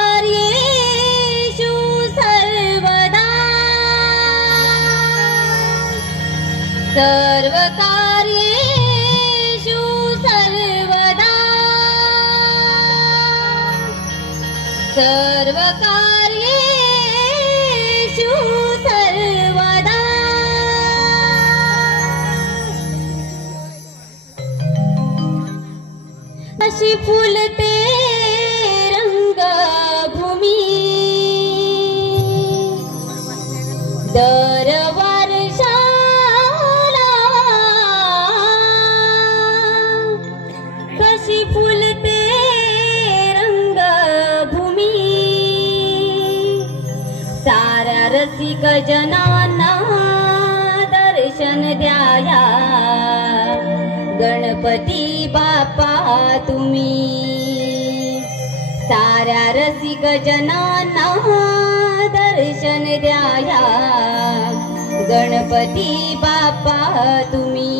सर्वकार्येषु सर्वदा सर्वकार्येषु सर्वदा अशी फुलते रंगभूमी दरवर्षाला कशी फुलते रंगभूमी साऱ्या रसिक जनांना दर्शन द्याया गणपती बाप्पा तुम्ही साऱ्या रसिक जनांना दर्शन द्याया गणपती बाप्पा तुम्ही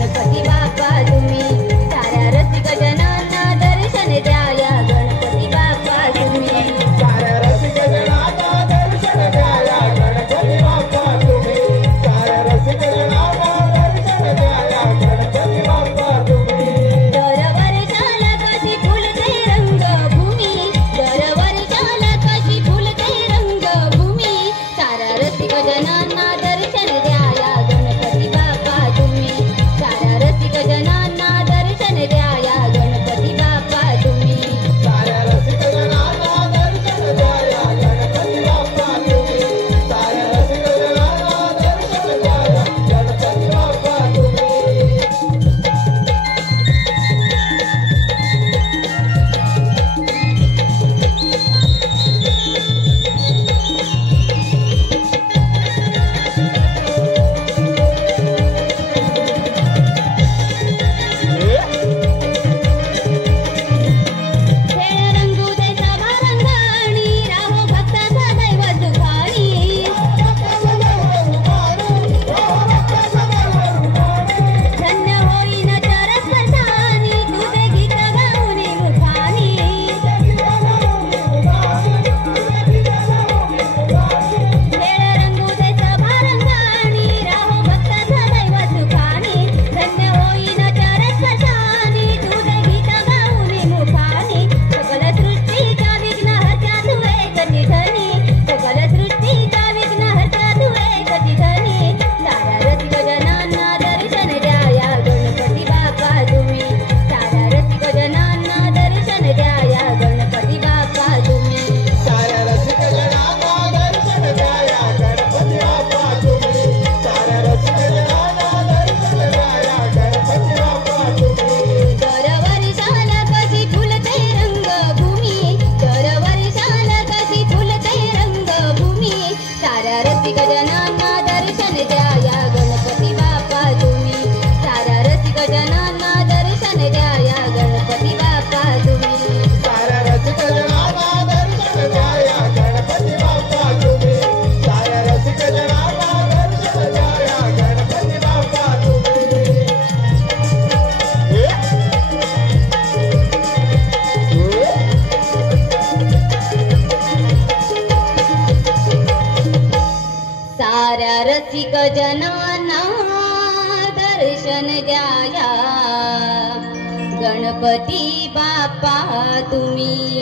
गणपती बाप्पा गजनाना दर्शन द्याया गणपती बाप्पा तुम्ही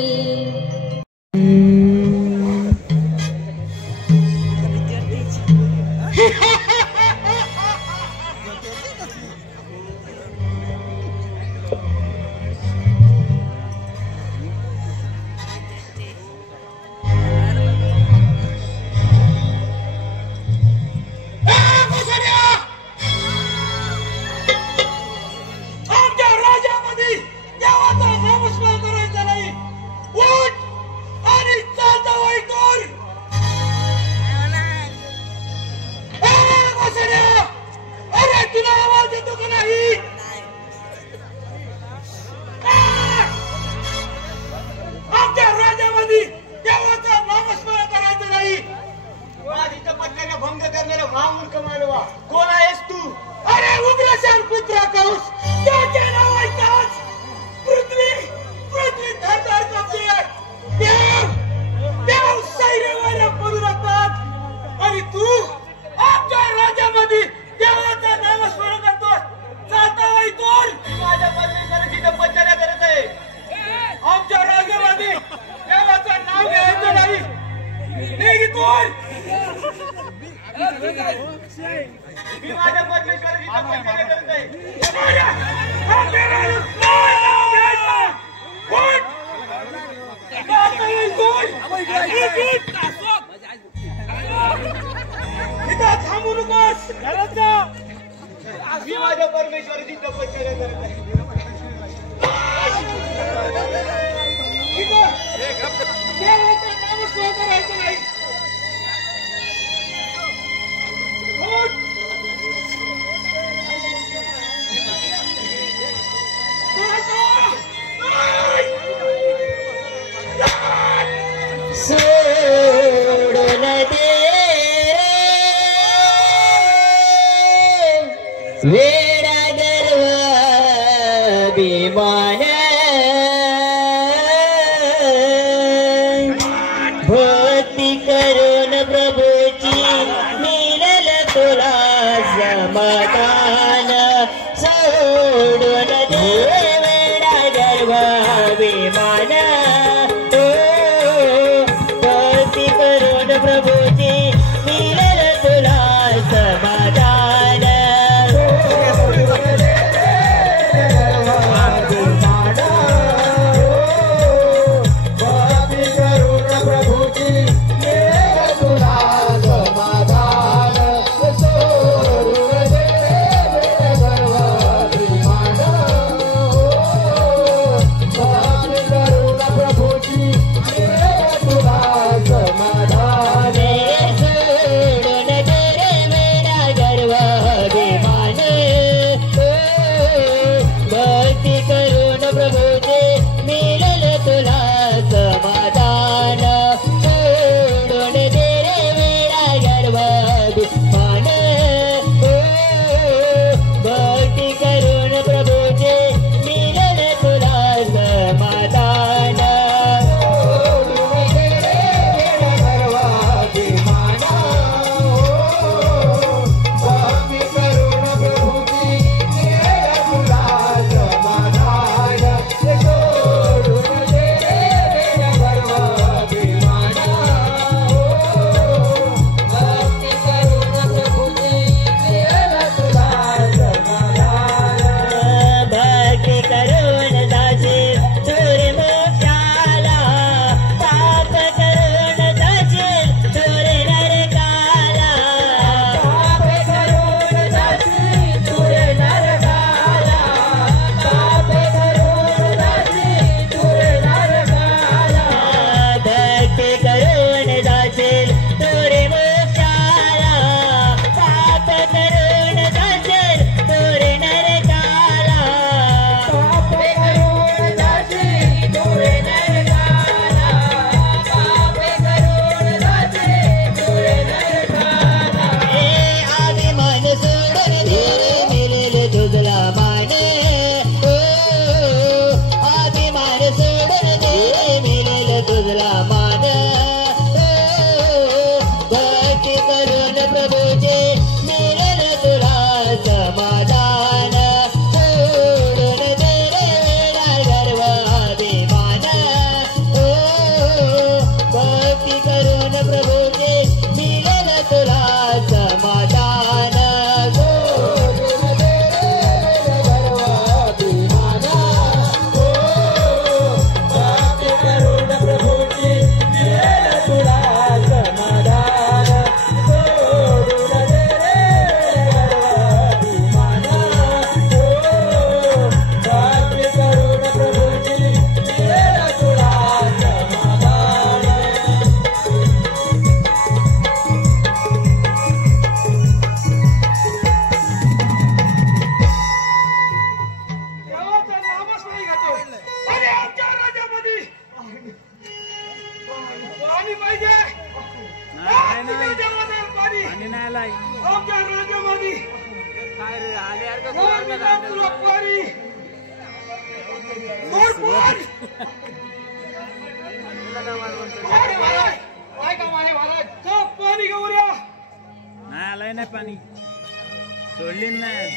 बोलली नाही.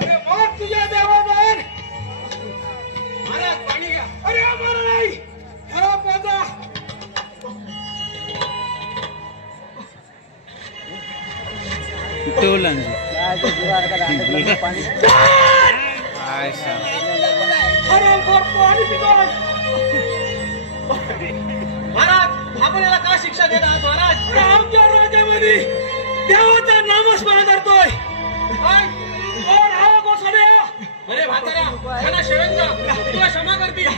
अरे मार तुझ्या देवादार. महाराज पाणी घ्या. अरे आम्हाला नाही. खरा पाजा. टोलन महाराज आपण याला का शिक्षा देत आहात महाराज? आमच्या राज्यामध्ये देवाचा नामस्मरण करतोय. कोण हा गोसाड्या? अरे म्हाताऱ्या त्यांना शरण जा. तुला क्षमा करतील.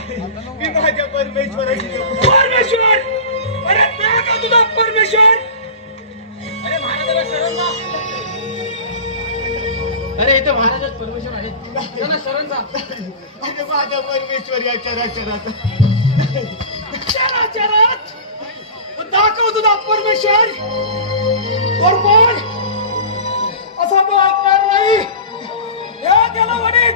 मी माझ्या परमेश्वराची परमेश्वर. अरे त्या का तुझा परमेश्वर? अरे महाराजाला शरण जा. अरे इथं महाराजच परमेश्वर आहे. त्यांना शरण जा. अरे माझ्या परमेश्वर या चराचरात चराचरात दाखव तुझा परमेश्वर. कोण असा तो ऐकणार नाही. या त्याला वडील.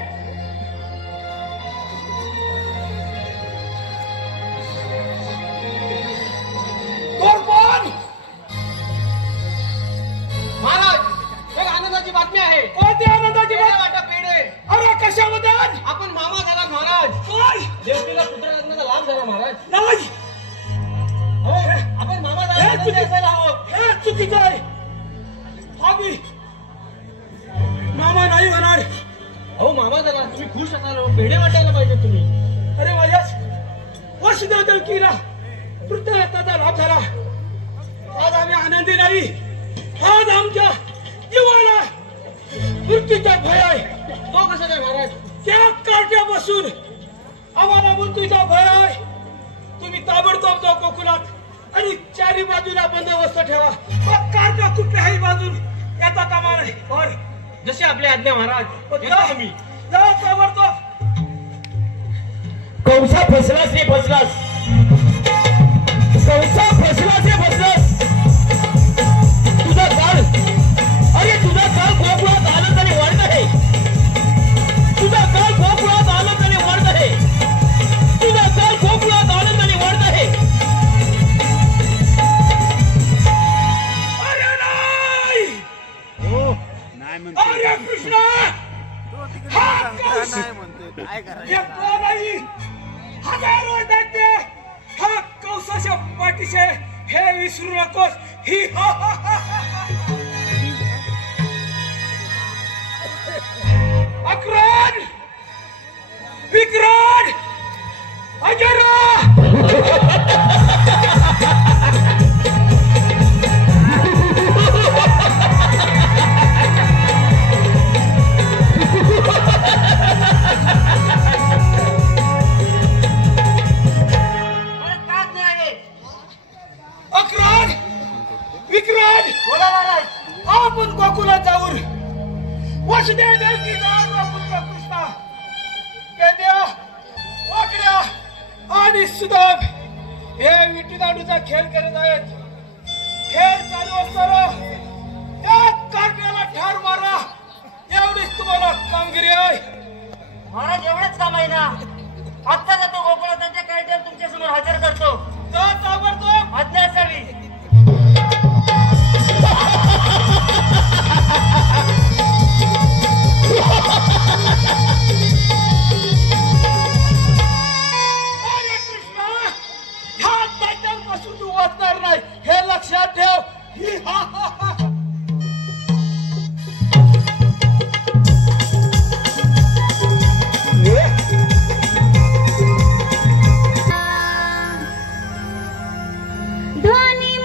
कोण महाराज एक आनंदाची बातमी आहे. कोणती आनंदाची बातमी? वाटप पेढे. अरे कशाबद्दल? आपण मामा झाला महाराज. काय देवकीला पुत्ररत्नाचा लाभ झाला महाराज. नाही हो आपण मामा झाला असायला हवं. हे चुकीचं आहे. आम्ही मामा नाही होणार. अहो मामा झाला तुम्ही खुश असाल. पेढे वाटायला पाहिजे तुम्ही. अरे माझ्याच वसुधा देवकीला पुत्ररत्नाचा लाभ झाला. आज आम्ही आनंदी नाही. आज आमच्या जीवाला मृत्यूचा भय आहे. तो कसा काय महाराज? त्या कार्ट्या बसून आम्हाला मृत्यूचा भय आहे. तुम्ही ताबडतोब जाऊ गोकुलात आणि चारी बाजूला बंदोबस्त ठेवा. कार्ट्या कुठल्याही बाजून याचा कामा नाही. और जशी आपली आज्ञा महाराज. मी जाऊ ताबडतोब. कौसा फसलास रे फसलास. कौसा फसलास रे फसलास. तुझा काळ अरे तुझा काळ गोकुळात आनंदाने वाढत आहे. तुझा काळ गोकुळात आनंदाने वाढत आहे. तुझा काळ गोकुळात आनंदाने वाढत आहे. अरे नाही. हो नाही म्हणतो. अरे कृष्णा हा कौश काय करायचं? हे कोण नाही. हजारो दैत्य हा कौसाच्या पाठीशी. हे विसरू नकोस. ही अक्रान विक्रान अजरा. अक्रान विक्रान बोला महाराज. आपण गोकुलात जाऊन वसुदेव देवकी जाऊन पुत्र कृष्णा केद्या वाकड्या आणि सुदाम हे विटीदांडूचा खेळ करत आहेत. खेळ चालू असताना त्या कार्ट्याला ठार मारा एवढीच तुम्हाला कामगिरी आहे. महाराज एवढंच काम आहे ना. आत्ता जातो गोकुळात त्यांच्या कार्ट्याला तुमच्या समोर हजर करतो. जा ताबडतोब. आज्ञा असावी. अरे कृष्णा ह्या दैत्यांपासून तू वाचणार नाही हे लक्षात ठेव. ही ध्वनी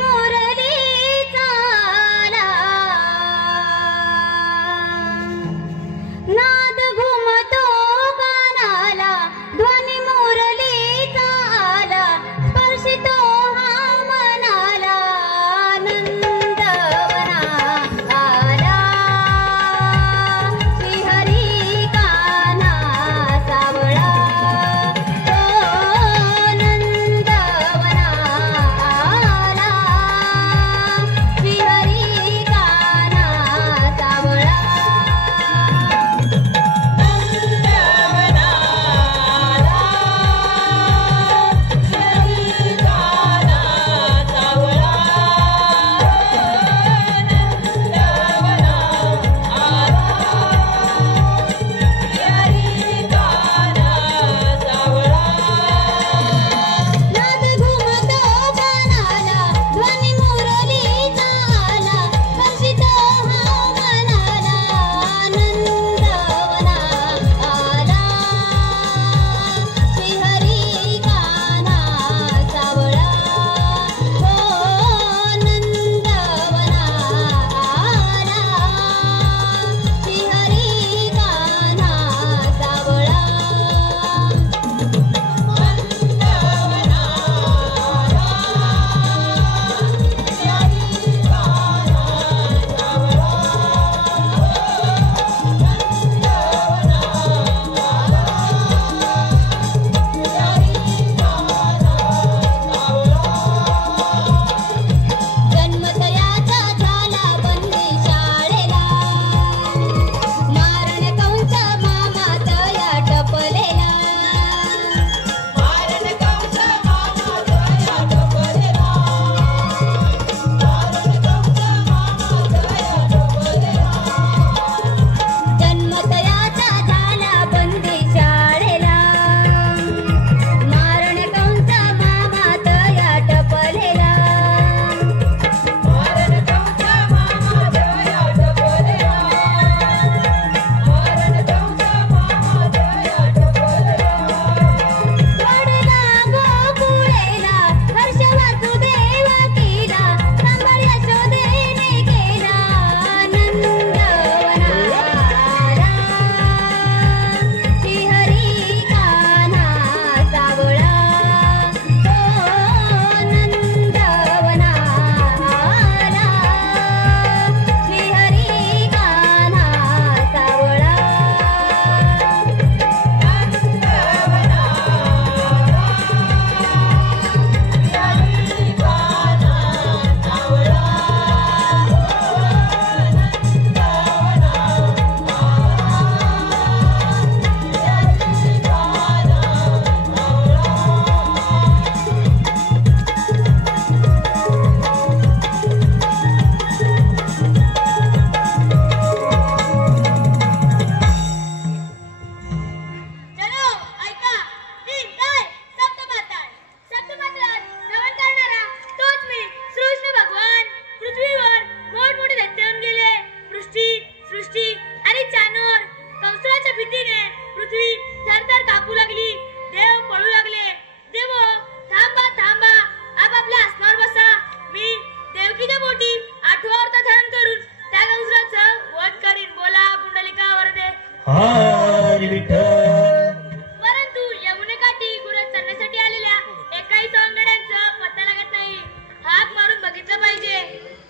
हरी विठ्ठल. परंतु यमुनेकाठी गुरं चरण्यासाठी आलेल्या एकाही सवंगड्यांचं पत्ता लागत नाही. हाक मारून बघितलं पाहिजे.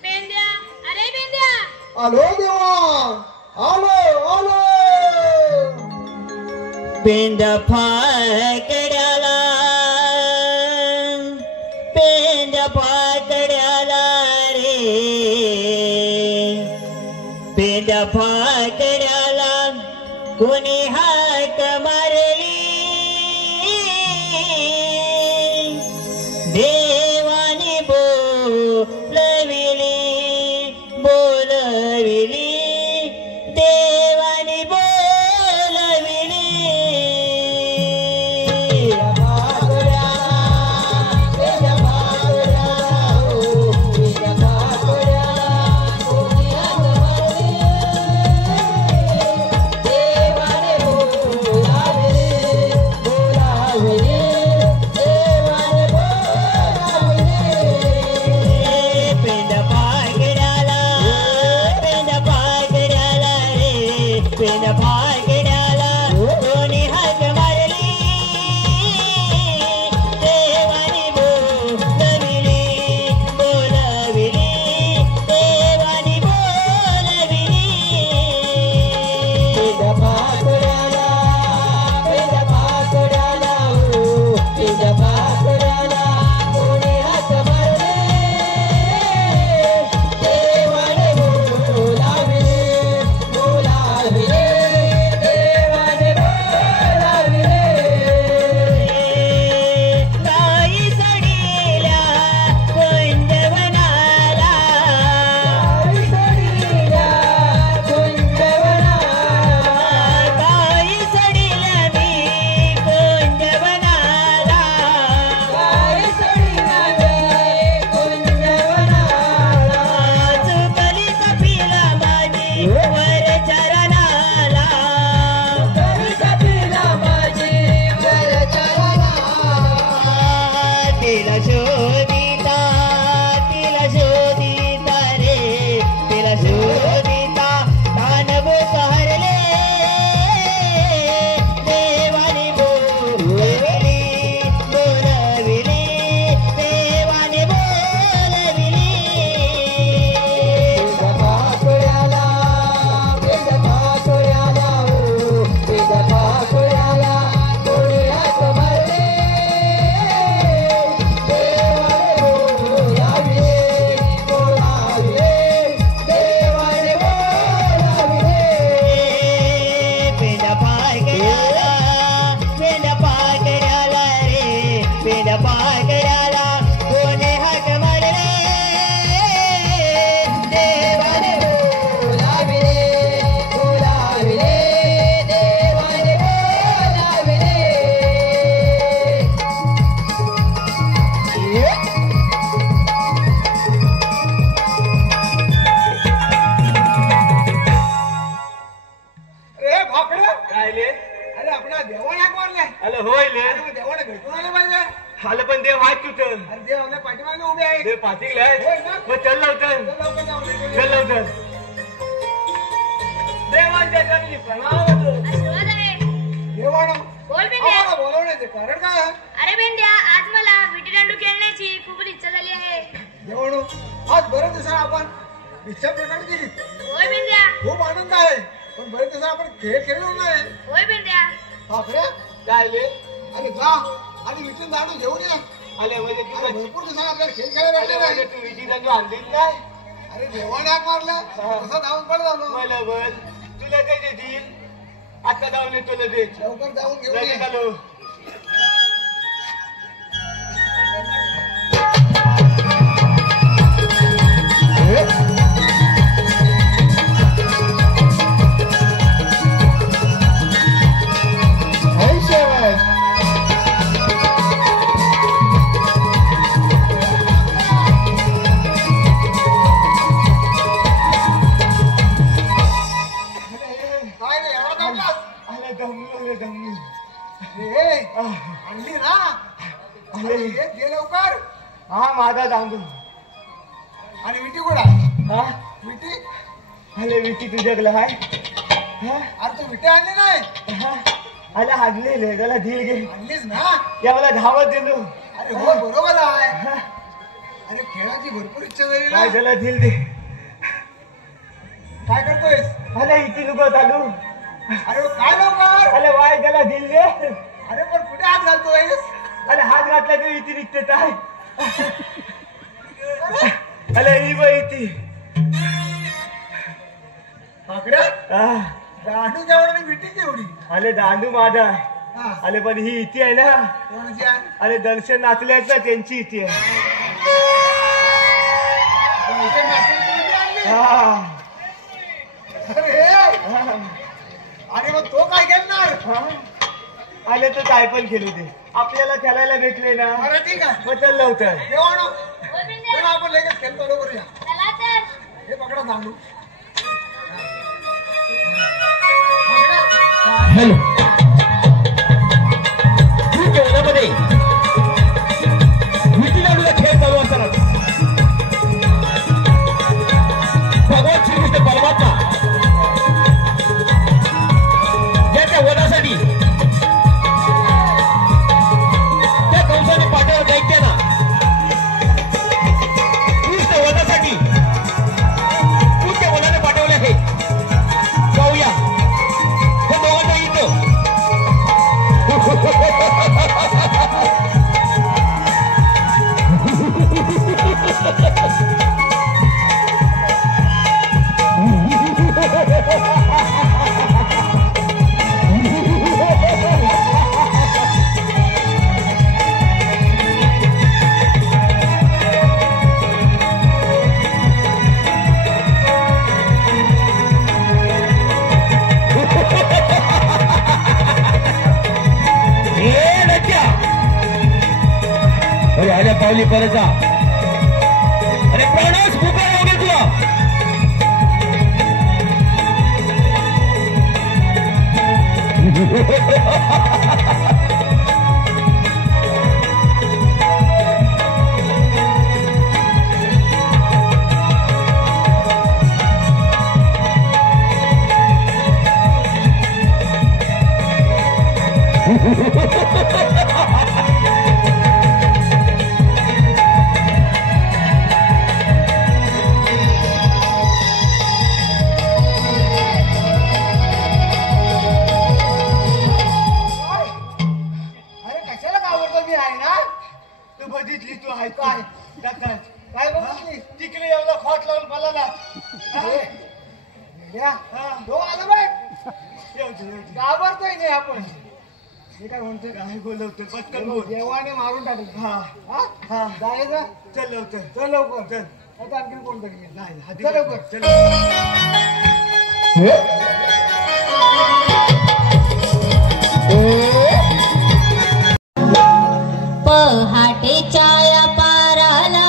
पेंद्या, अरे पेंद्या. आलो देवा, आलो आलो. पेंड्या फाकड्याला, पेंड्या फाकड्याला रे, पेंड्या फाकड्याला कोणी हाक मारली. देवाने बोलविली, बोलविली, देवाने बोलविली. हा माझा दांडू आणि विटी कुठा हा विटी अरे विटी तुझ्याकडे आहे अरे तू विटे आणले नाही अरे हाडलेले त्याला ढील घे आणलीच ना या मला धावत दिलो. अरे हो बरोबर आहे. अरे खेळाची भरपूर इच्छा झाली ना. काय त्याला ढील दे. काय करतोयस? अरे इथे नको चालू. अरे हो, काय लवकर. अरे वाय त्याला ढील दे. अरे पण कुठे हात घालतोयस? अरे हात घातला तर इथे निघते काय. अरे ही बाई ती आकड्या दांडू जेवढ आणि विटी तेवढी. अरे दांडू माझा हा. अरे पण ही इथे आहे ना. कोणाची आहे? अरे दर्शन नाचले आहेत ना त्यांची इथे आहे. इथे नाचून तू विटी आणली? हा. अरे मग तो काय घेणार? आले तर काय पण खेळू दे आपल्याला खेळायला भेटले ना. बरं ठीक आहे. मग चल लवकर. देवानो हो बिंद्या. चला आपण लगेच खेळतो बरोबर या. चला तर. हे पकडा दांडू. हॅलो तू जेवणामध्ये विटी दांडूचा खेळ चालू असताना भगवान श्रीकृष्ण परमात्मा ज्याच्या वधासाठी त्या कंसाने पाठवलं दैत्याना कृष्ण वधासाठी तुझ्या वधाने पाठवले आहे. जाऊया हे दोघांना इथं. अरे आल्या पावली परत जा. अरे प्राणास भूका लावले तुला. अरे कशाला घाबरतो मी आहे ना. तू बघितली तू आहे काय? काय काय बघितली? तिकडे एवढा खोट लावून मला तो आला बाय. घाबरतोय नाही आपण. मी काय म्हणतोय काय बोलवतो पटकन बोल. देवाने मारून टाकलं. हा हा हा जायचं. चल लवकर. चल लवकर. चल. आता आणखी कोणतरी ये. नाही हाती चल लवकर. चल. पहाटेच्या या पाराला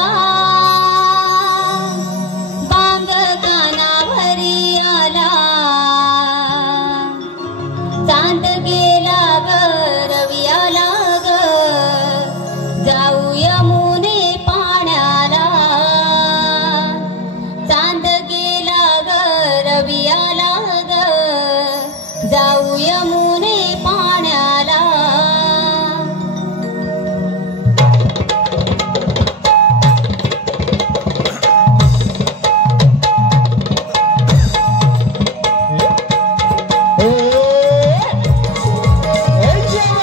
बांग कानावरी आला. चांद गेला ग रवी आला ग जाऊ यमुने पाण्याला. चांद गेला ग रवी आला ग जाऊ यमुने पाण्याला. जमुने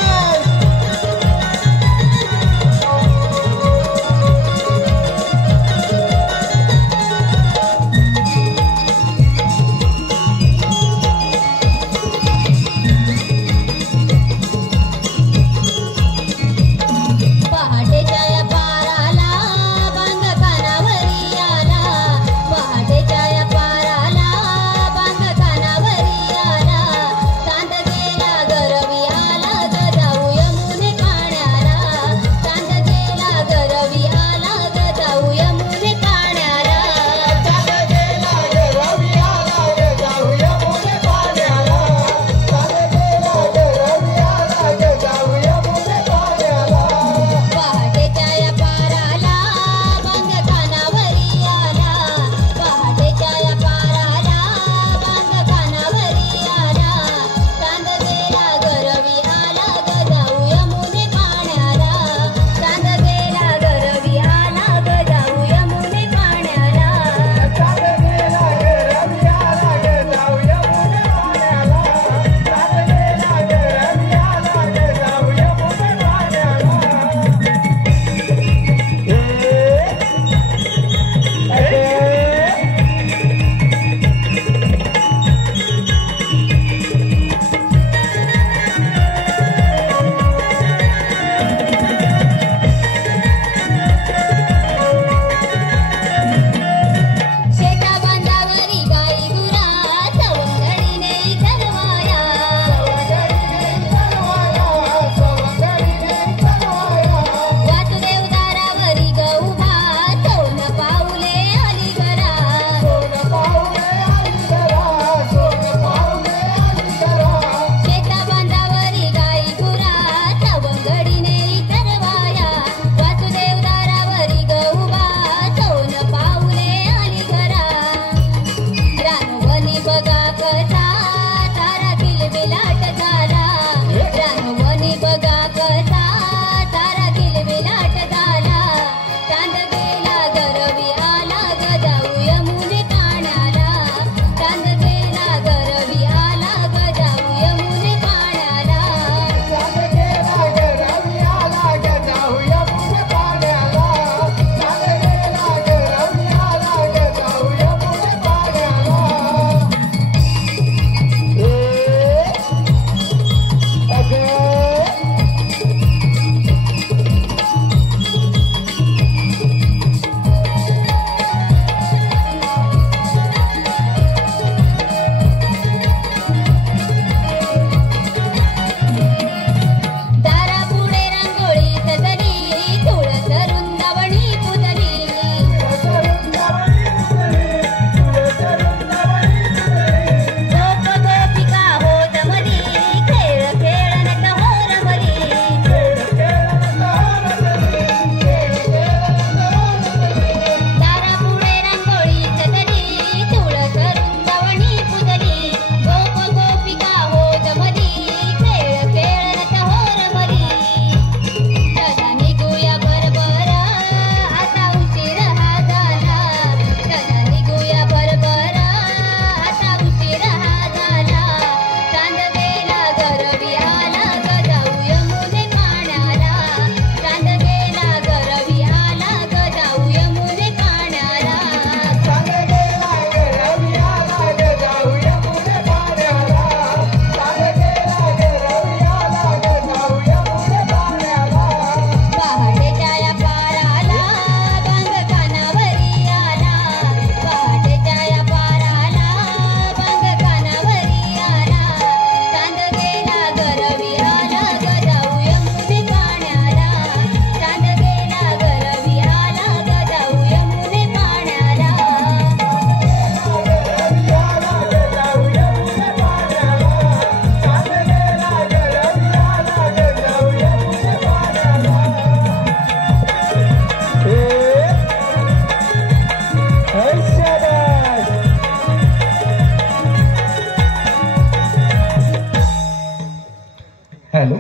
आलो.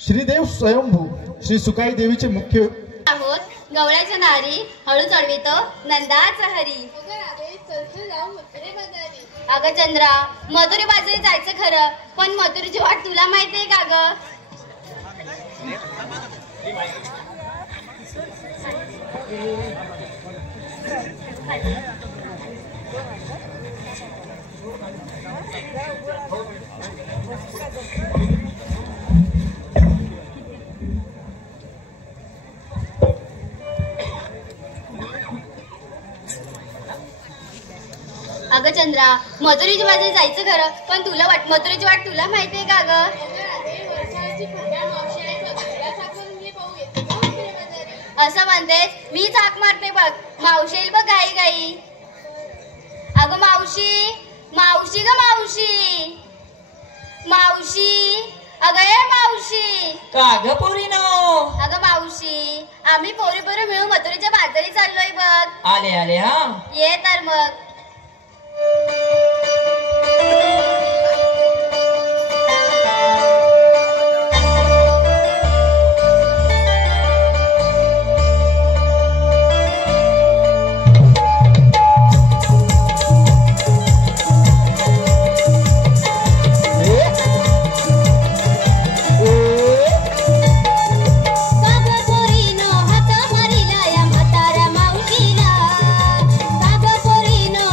श्रीदेव स्वयंभू श्री सुकाई देवीचे मुख्य आहोत. गवळ्याच्या नारी हळू चढवितो नंदाचा हरी. अगं चंद्रा, मथुरी बाजारी जायचं खरं, पण मथुरीची वाट तुला माहितीये का ग? अगं चंद्रा, मथुरीची बाजारी जायचं खरं, पण तुला मथुरीची वाट तुला माहितीये का ग? असं म्हणतेस, मी चाक मारते बघ. मावशी येईल बघ गाई गाई. अगं मावशी, मावशी ग मावशी, मावशी, अगं ए मावशी. का ग पोरीनो? अगं मावशी, आम्ही पोरी मिळून मथुरीच्या बाजारी चाललोय बघ. आले आले हा. ये तर मग. पोरीनो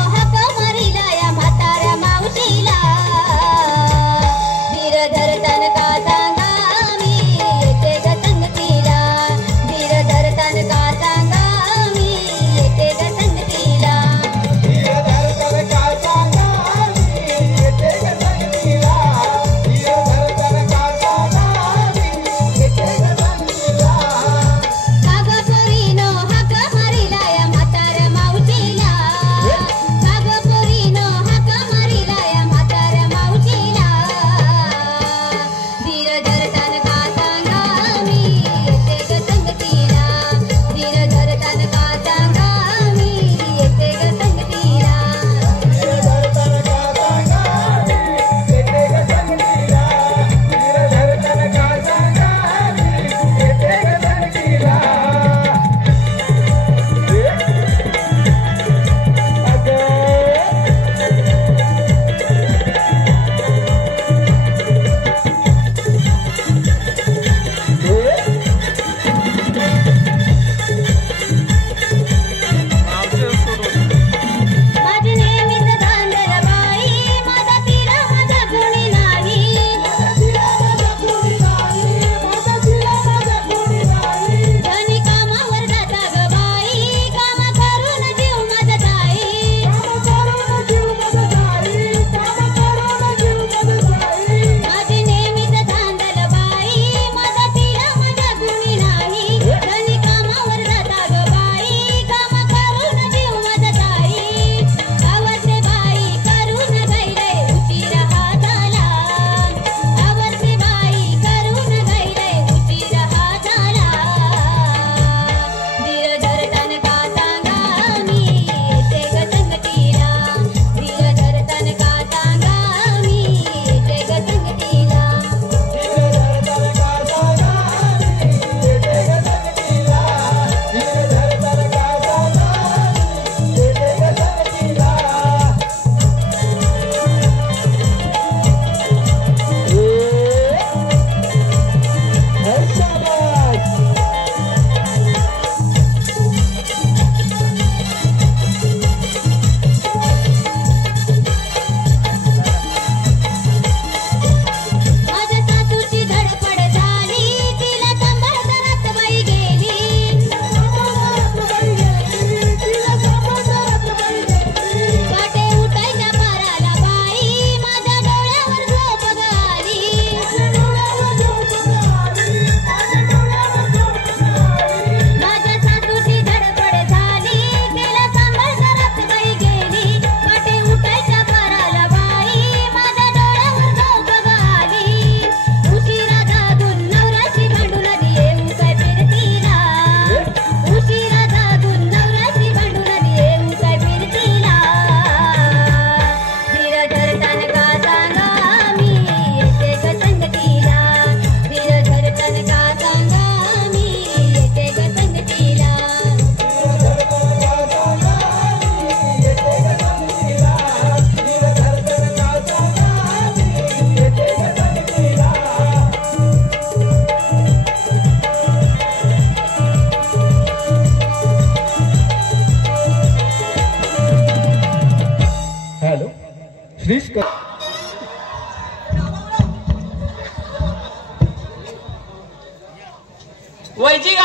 वैजी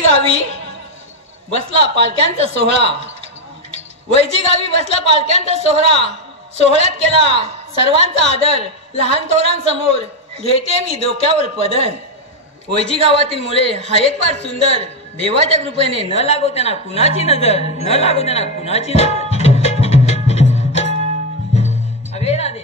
गावी बसला पालक्यांचा सोहळा. वैजी गावी बसला पालक्यांचा सोहळा. सोहळ्यात केला सर्वांचा आदर. लहान थोरांसमोर घेते मी डोक्यावर पदर. वैजी गावातील मुले आहेत फार सुंदर. देवाच्या कृपेने न लागो त्यांना कुणाची नजर. न लागो त्यांना कुणाची नजर. अगे राधे,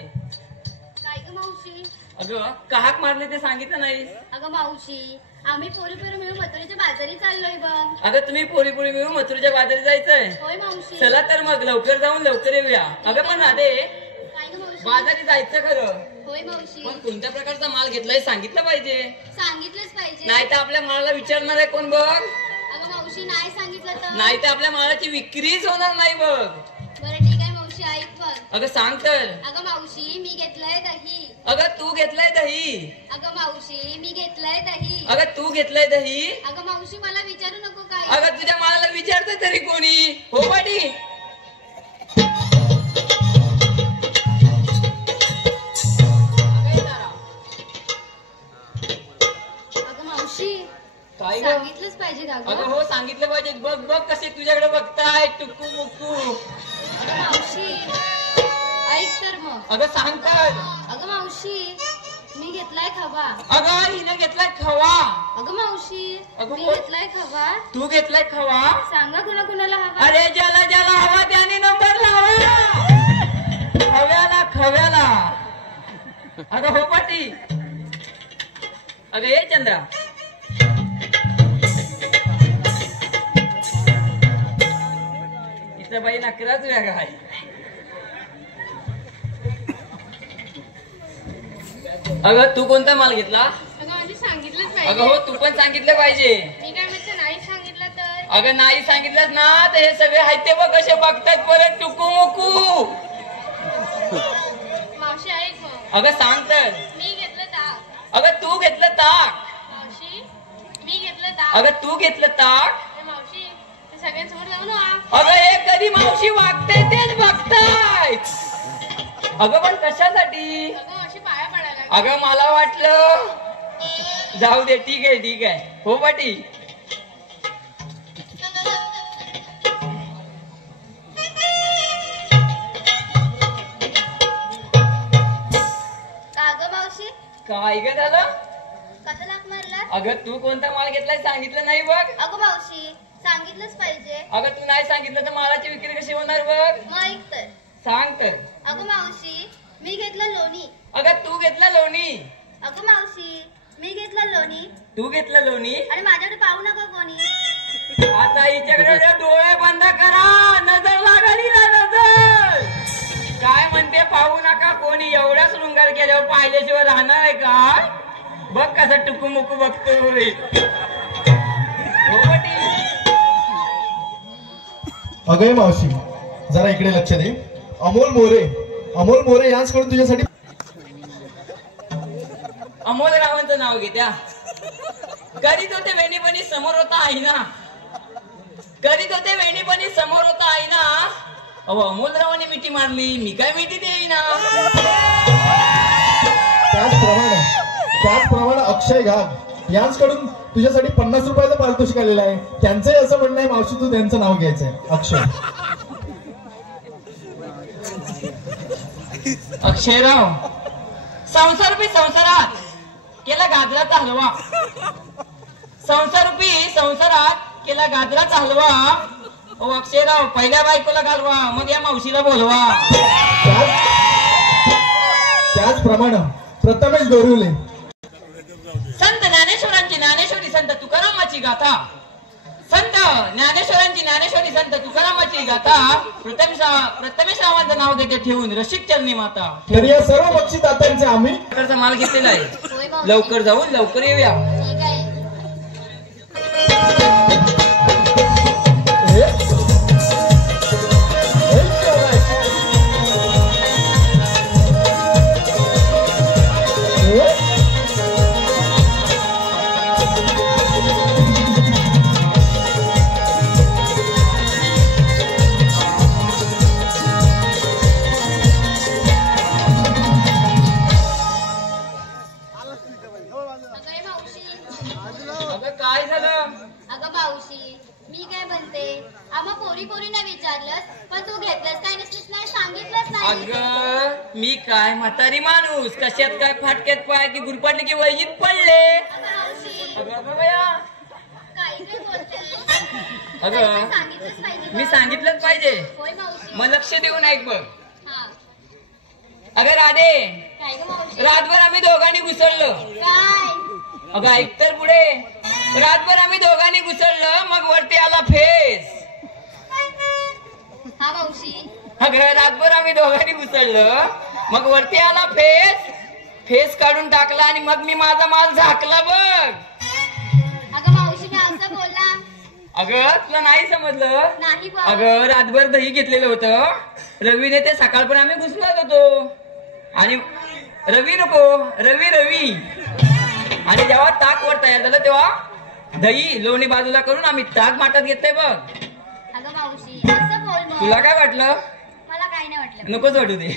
काय ग मावशी? अगं काहाक मारले ते सांगितलं नाही. अगं मावशी, आम्ही पोरी मिळून मथुरेच्या बाजारी चाललोय बघ. अगं तुम्ही पोरी मिळून मथुरेच्या बाजारी जायचंय. होय मावशी. चला तर मग लवकर जाऊन लवकर येऊया. अगं पण राधे, काय ग मावशी? बाजारी जायचं खरं, होय मावशी. पण कोणत्या प्रकारचा माल घेतलाय सांगितलं पाहिजे. सांगितलंच पाहिजे. नाही तर आपल्या मालाला विचारणार आहे कोण बघ. अगं मावशी, नाही सांगितलं तर? नाही तर आपल्या मालाची विक्रीच होणार नाही बघ. बरं ठीक आहे मावशी, ऐक पण. अगं सांग तर. अगं मावशी, मी घेतलंय दही. अगं तू घेतलंय दही. अगं मावशी, मी घेतलंय दही. अगं तू घेतलंय दही. अगं मावशी, मला विचारू नको काय. अगं तुझ्या मालाला विचारतं तरी कोणी. हो पाटी. अगं मावशी, काय ग? सांगितलंच पाहिजे का अगं गं? हो सांगितलं पाहिजे. बघ बघ कसे तुझ्याकडे बघताय टुकू मुकू. अगं मावशी, ऐक तर मग. अगं सांग तर. अगं मावशी, मी घेतलाय खवा. अगं हिने घेतलाय खवा. अगं मावशी, अगं मी कोण? घेतलाय खवा. तू घेतलाय खवा. सांगा कुणाला हवा. अरे ज्याला ज्याला हवा त्याने नंबर लावा. खव्याला खव्याला. अगं हो पाटी. अगं ये चंद्रा. इथं बाई नकराच वेगळा आहे. अगं तू कोणता माल घेतला? अगं म्हणजे सांगितलंच अगं पाहिजे. हो तू पण सांगितलं पाहिजे. मी काय म्हणते, नाही सांगितलं तर? अगं नाही सांगितलंच ना तर हे सगळे आहेत ते बघ कसे बघतात परत टुकू मुकू. मावशी ऐक मग. अगं सांग तर. मी घेतलं ताक. अगं तू घेतलं ताक. मावशी, मी घेतलं ताक. अगं तू घेतलं ताक. ए मावशी, ते सगळ्यांसमोर जाऊ ना. अगं हे कधी मावशी वागते तेच बघताय. अगं पण कशासाठी? अगं मावशी, पाया पडायला. अगं मला वाटलं जाऊ दे. ठीक आहे ठीक आहे. हो पाटी. का गं मावशी? काय ग झालं? कसं लाक मारला? अगं तू कोणता माल घेतलाय सांगितलं नाही बघ. अगं मावशी, सांगितलंच पाहिजे. अगं तू नाही सांगितलं तर मालाची विक्री कशी होणार बघ. मग ऐक तर. सांग तर. अगं मावशी, मी घेतलं लोणी. अगं तू घेतलं लोणी. अगं मावशी, मी घेतलं लोणी. तू घेतलं लोणी. आणि माझ्याकडे पाहू नका कोणी. आता हिच्याकडे डोळे बंद करा. नजर लागली ना नजर. काय म्हणते पाहू नका कोणी. एवढा शृंगार केल्यावर पाहिल्याशिवाय राहणार आहे का? बघ कसं टुकू मुकू बघतोय. हो पाटी. अगं मावशी, जरा इकडे लक्ष दे. अमोल मोरे यांच्याकडून तुझ्यासाठी अमोल रावांचं नाव घेत्या. करीत होते वेणीपणी समोर होता आईना. करीत होते वेणीपणी समोर होता आईना. अहो अमोल रावांनी मिठी मारली, मी काय मिठी देईना. त्याचप्रमाणे अक्षय घाग यांच्याकडून तुझ्यासाठी 50 रुपयाचं पारितोषिक आलेलं आहे. त्यांचंही असं म्हणणं आहे मावशी तू त्यांचं नाव घ्यायचंय. अक्षयराव, संसारूपी संसारात केला गाजराचा हलवा. संसारूपी संसारात केला गाजराचा हलवा. ओ अक्षयराव, पहिल्या बायकोला घालवा, मग या मावशीला बोलवा. त्याचप्रमाणे प्रथमेश गौरवले. संत ज्ञानेश्वरांची ज्ञानेश्वरी संत तुकारामाची गाथा. संत ज्ञानेश्वरांची ज्ञानेश्वरी संत तुकारामाची गाथा. प्रथमेश रावांचं नाव घेते ठेवून रसिक चरणी माता. तर या सर्व बक्षीसदात्यांचे आम्ही प्रकारचा माल घेतलेला आहे. होय मावशी. लवकर जाऊन लवकर येऊया. ठीक आहे. मी काय म्हातारी माणूस कशात काय फाटक्यात पाय की गुरपाटले की वैजीत पडले. अगं बया काही काही बोलते. अगं सांगितलंच पाहिजे. मी सांगितलंच पाहिजे. होय मावशी. मग लक्ष देऊन ऐक बघ. हा. अगं राधे काय ग मावशी? रातभर आम्ही दोघांनी घुसळलो. काय? अगं ऐक तर पुढे. रातभर आम्ही दोघांनी घुसळलं मग वरती आला फेस. हा मावशी. अगं रातभर आम्ही दोघांनी घुसळलं मग वरती आला फेस काढून टाकला आणि मग मी माझा माल झाकला बघ. अगं मावशी मी असं बोलला अगं तुला नाही समजलं. नाही बा. अगं रातभर दही घेतलेलं होतं. रवीने ते सकाळ पण आम्ही घुसलो होतो आणि रवी आणि जेव्हा ताक वर तयार झालं तेव्हा दही लोणी बाजूला करून आम्ही ताक माटात घेतलंय बघ. अगं मावशी असं बोल मग. तुला काय वाटलं? मला काही नाही वाटलं. नकोच वाटू दे.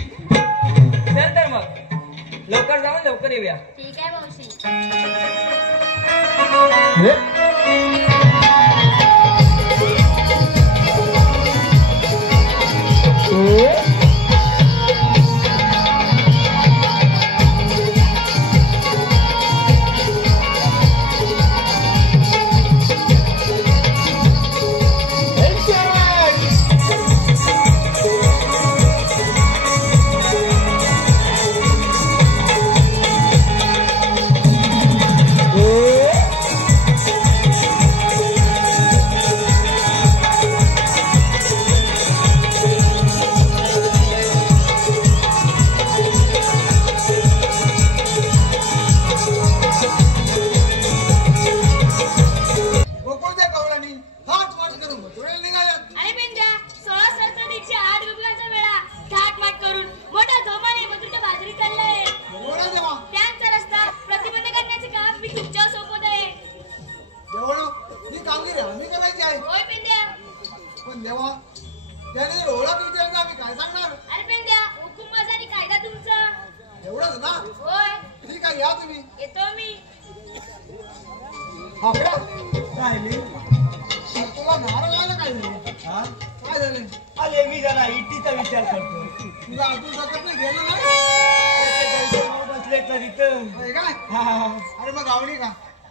चल तर मग लवकर जाऊन लवकर येऊया. ठीक आहे मावशी.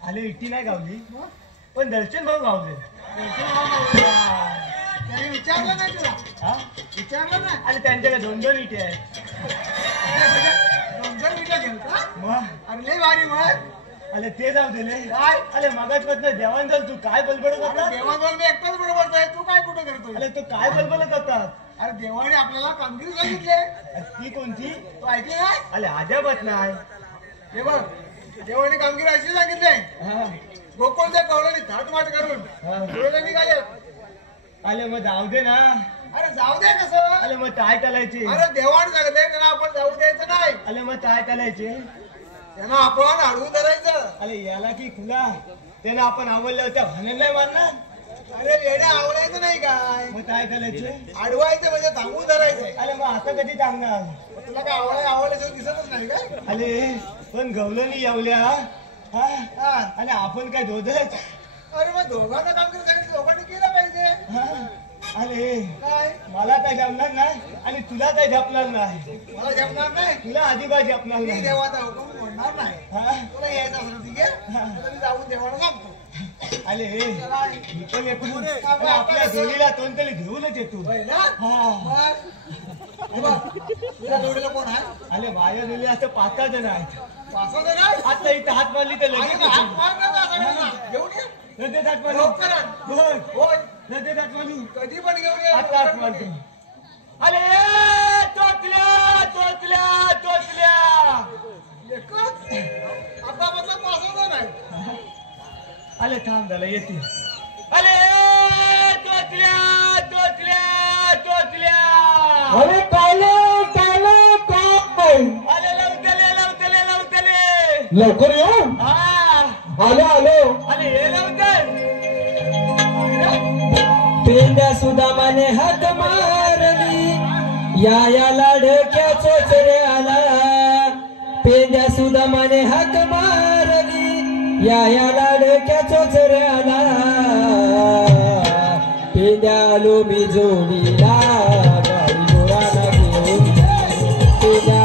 अरे इट्टी नाही गावली पण दर्शन भाऊ गावले. विचारलं नाही तुला? हा विचारलं नाही. आणि त्यांच्याकडे 2-2 इटे आहेत. 2-2 इटे घेऊन मग अरे लय भारी मग. अरे ते जाऊ दिले काय. अरे मगाचपासून देवान झाल तू काय बलबडत होता. देवान मी एकटाच बरोबर आहे. तू काय कुठं करतो? अरे तू काय बलबलत होता. अरे देवाने आपल्याला कामगिरी सांगितली. ती कोणती तू ऐकली नाही? अरे अजाबत नाही. हे बघ देवाने कामगिरी अशी सांगितली. गोकुळच्या कवळ्याने थाटमाट करून निघाले. अरे मग जाऊ दे ना. अरे जाऊ दे कसं. अरे मग काय चालायचे. अरे देवाण सांगते त्यांना आपण जाऊ द्यायचं नाही. अरे मग काय चालायचे त्यांना आपण अडवून धरायचं. अरे याला की खुला त्यानं आपण आवडलं त्या भाने नाही मारणार. अरे वेड्या आवडायचं नाही काय. मग काय करायचे अडवायचं म्हणजे थांबून धरायचं. अरे मग आता कधी थांबणार. तुला काय आवडायचं दिसतच नाही काय. अरे पण गवलनी येवल्या आणि आपण काय दोघच. अरे मग दोघांना कामगिरी सांगितलं दोघांनी केलं पाहिजे. अरे काय मला काय जमणार नाही आणि तुला काय झपणार नाही. मला झपणार नाही तुला अजिबात झपणार नाही. देवाचा हुकूम म्हणणार नाही. तुला यायचं असं ठीक आहे मी जाऊन देवाला सांगतो. अरे मी पण येतो आपल्या जोडीला तोंड तरी घेऊनच येतो. तुझ्या जोडीला कोण आहे. अरे माझ्या जोडीला असं 5-6 जण आहेत. 5-6 जण आहेत. आता इथं हात मारली तर लगेच घेऊन ये. नदीत हात मारू नदीत हात मारू कधी पण घेऊन ये. आता हात मारतो. अरे टोचल्या टोचल्या टोचल्या आता मतलब 5-6 जण आहेत. अरे थांब झालं येते. अरे टोचल्या टोचल्या टोचल्या. अरे काले काले काय. अरे लवतले लवकर येऊ. आलो अरे हे लवकर. पेंड्या सुदामाने हात मारली या लाडक्या चोचऱ्याला. पेंड्या सुदामाने हात मारली या लाडक्या चोचऱ्याला. पेंड्या लो मी जोडीला गाई गोराला घेऊन. पेंड्या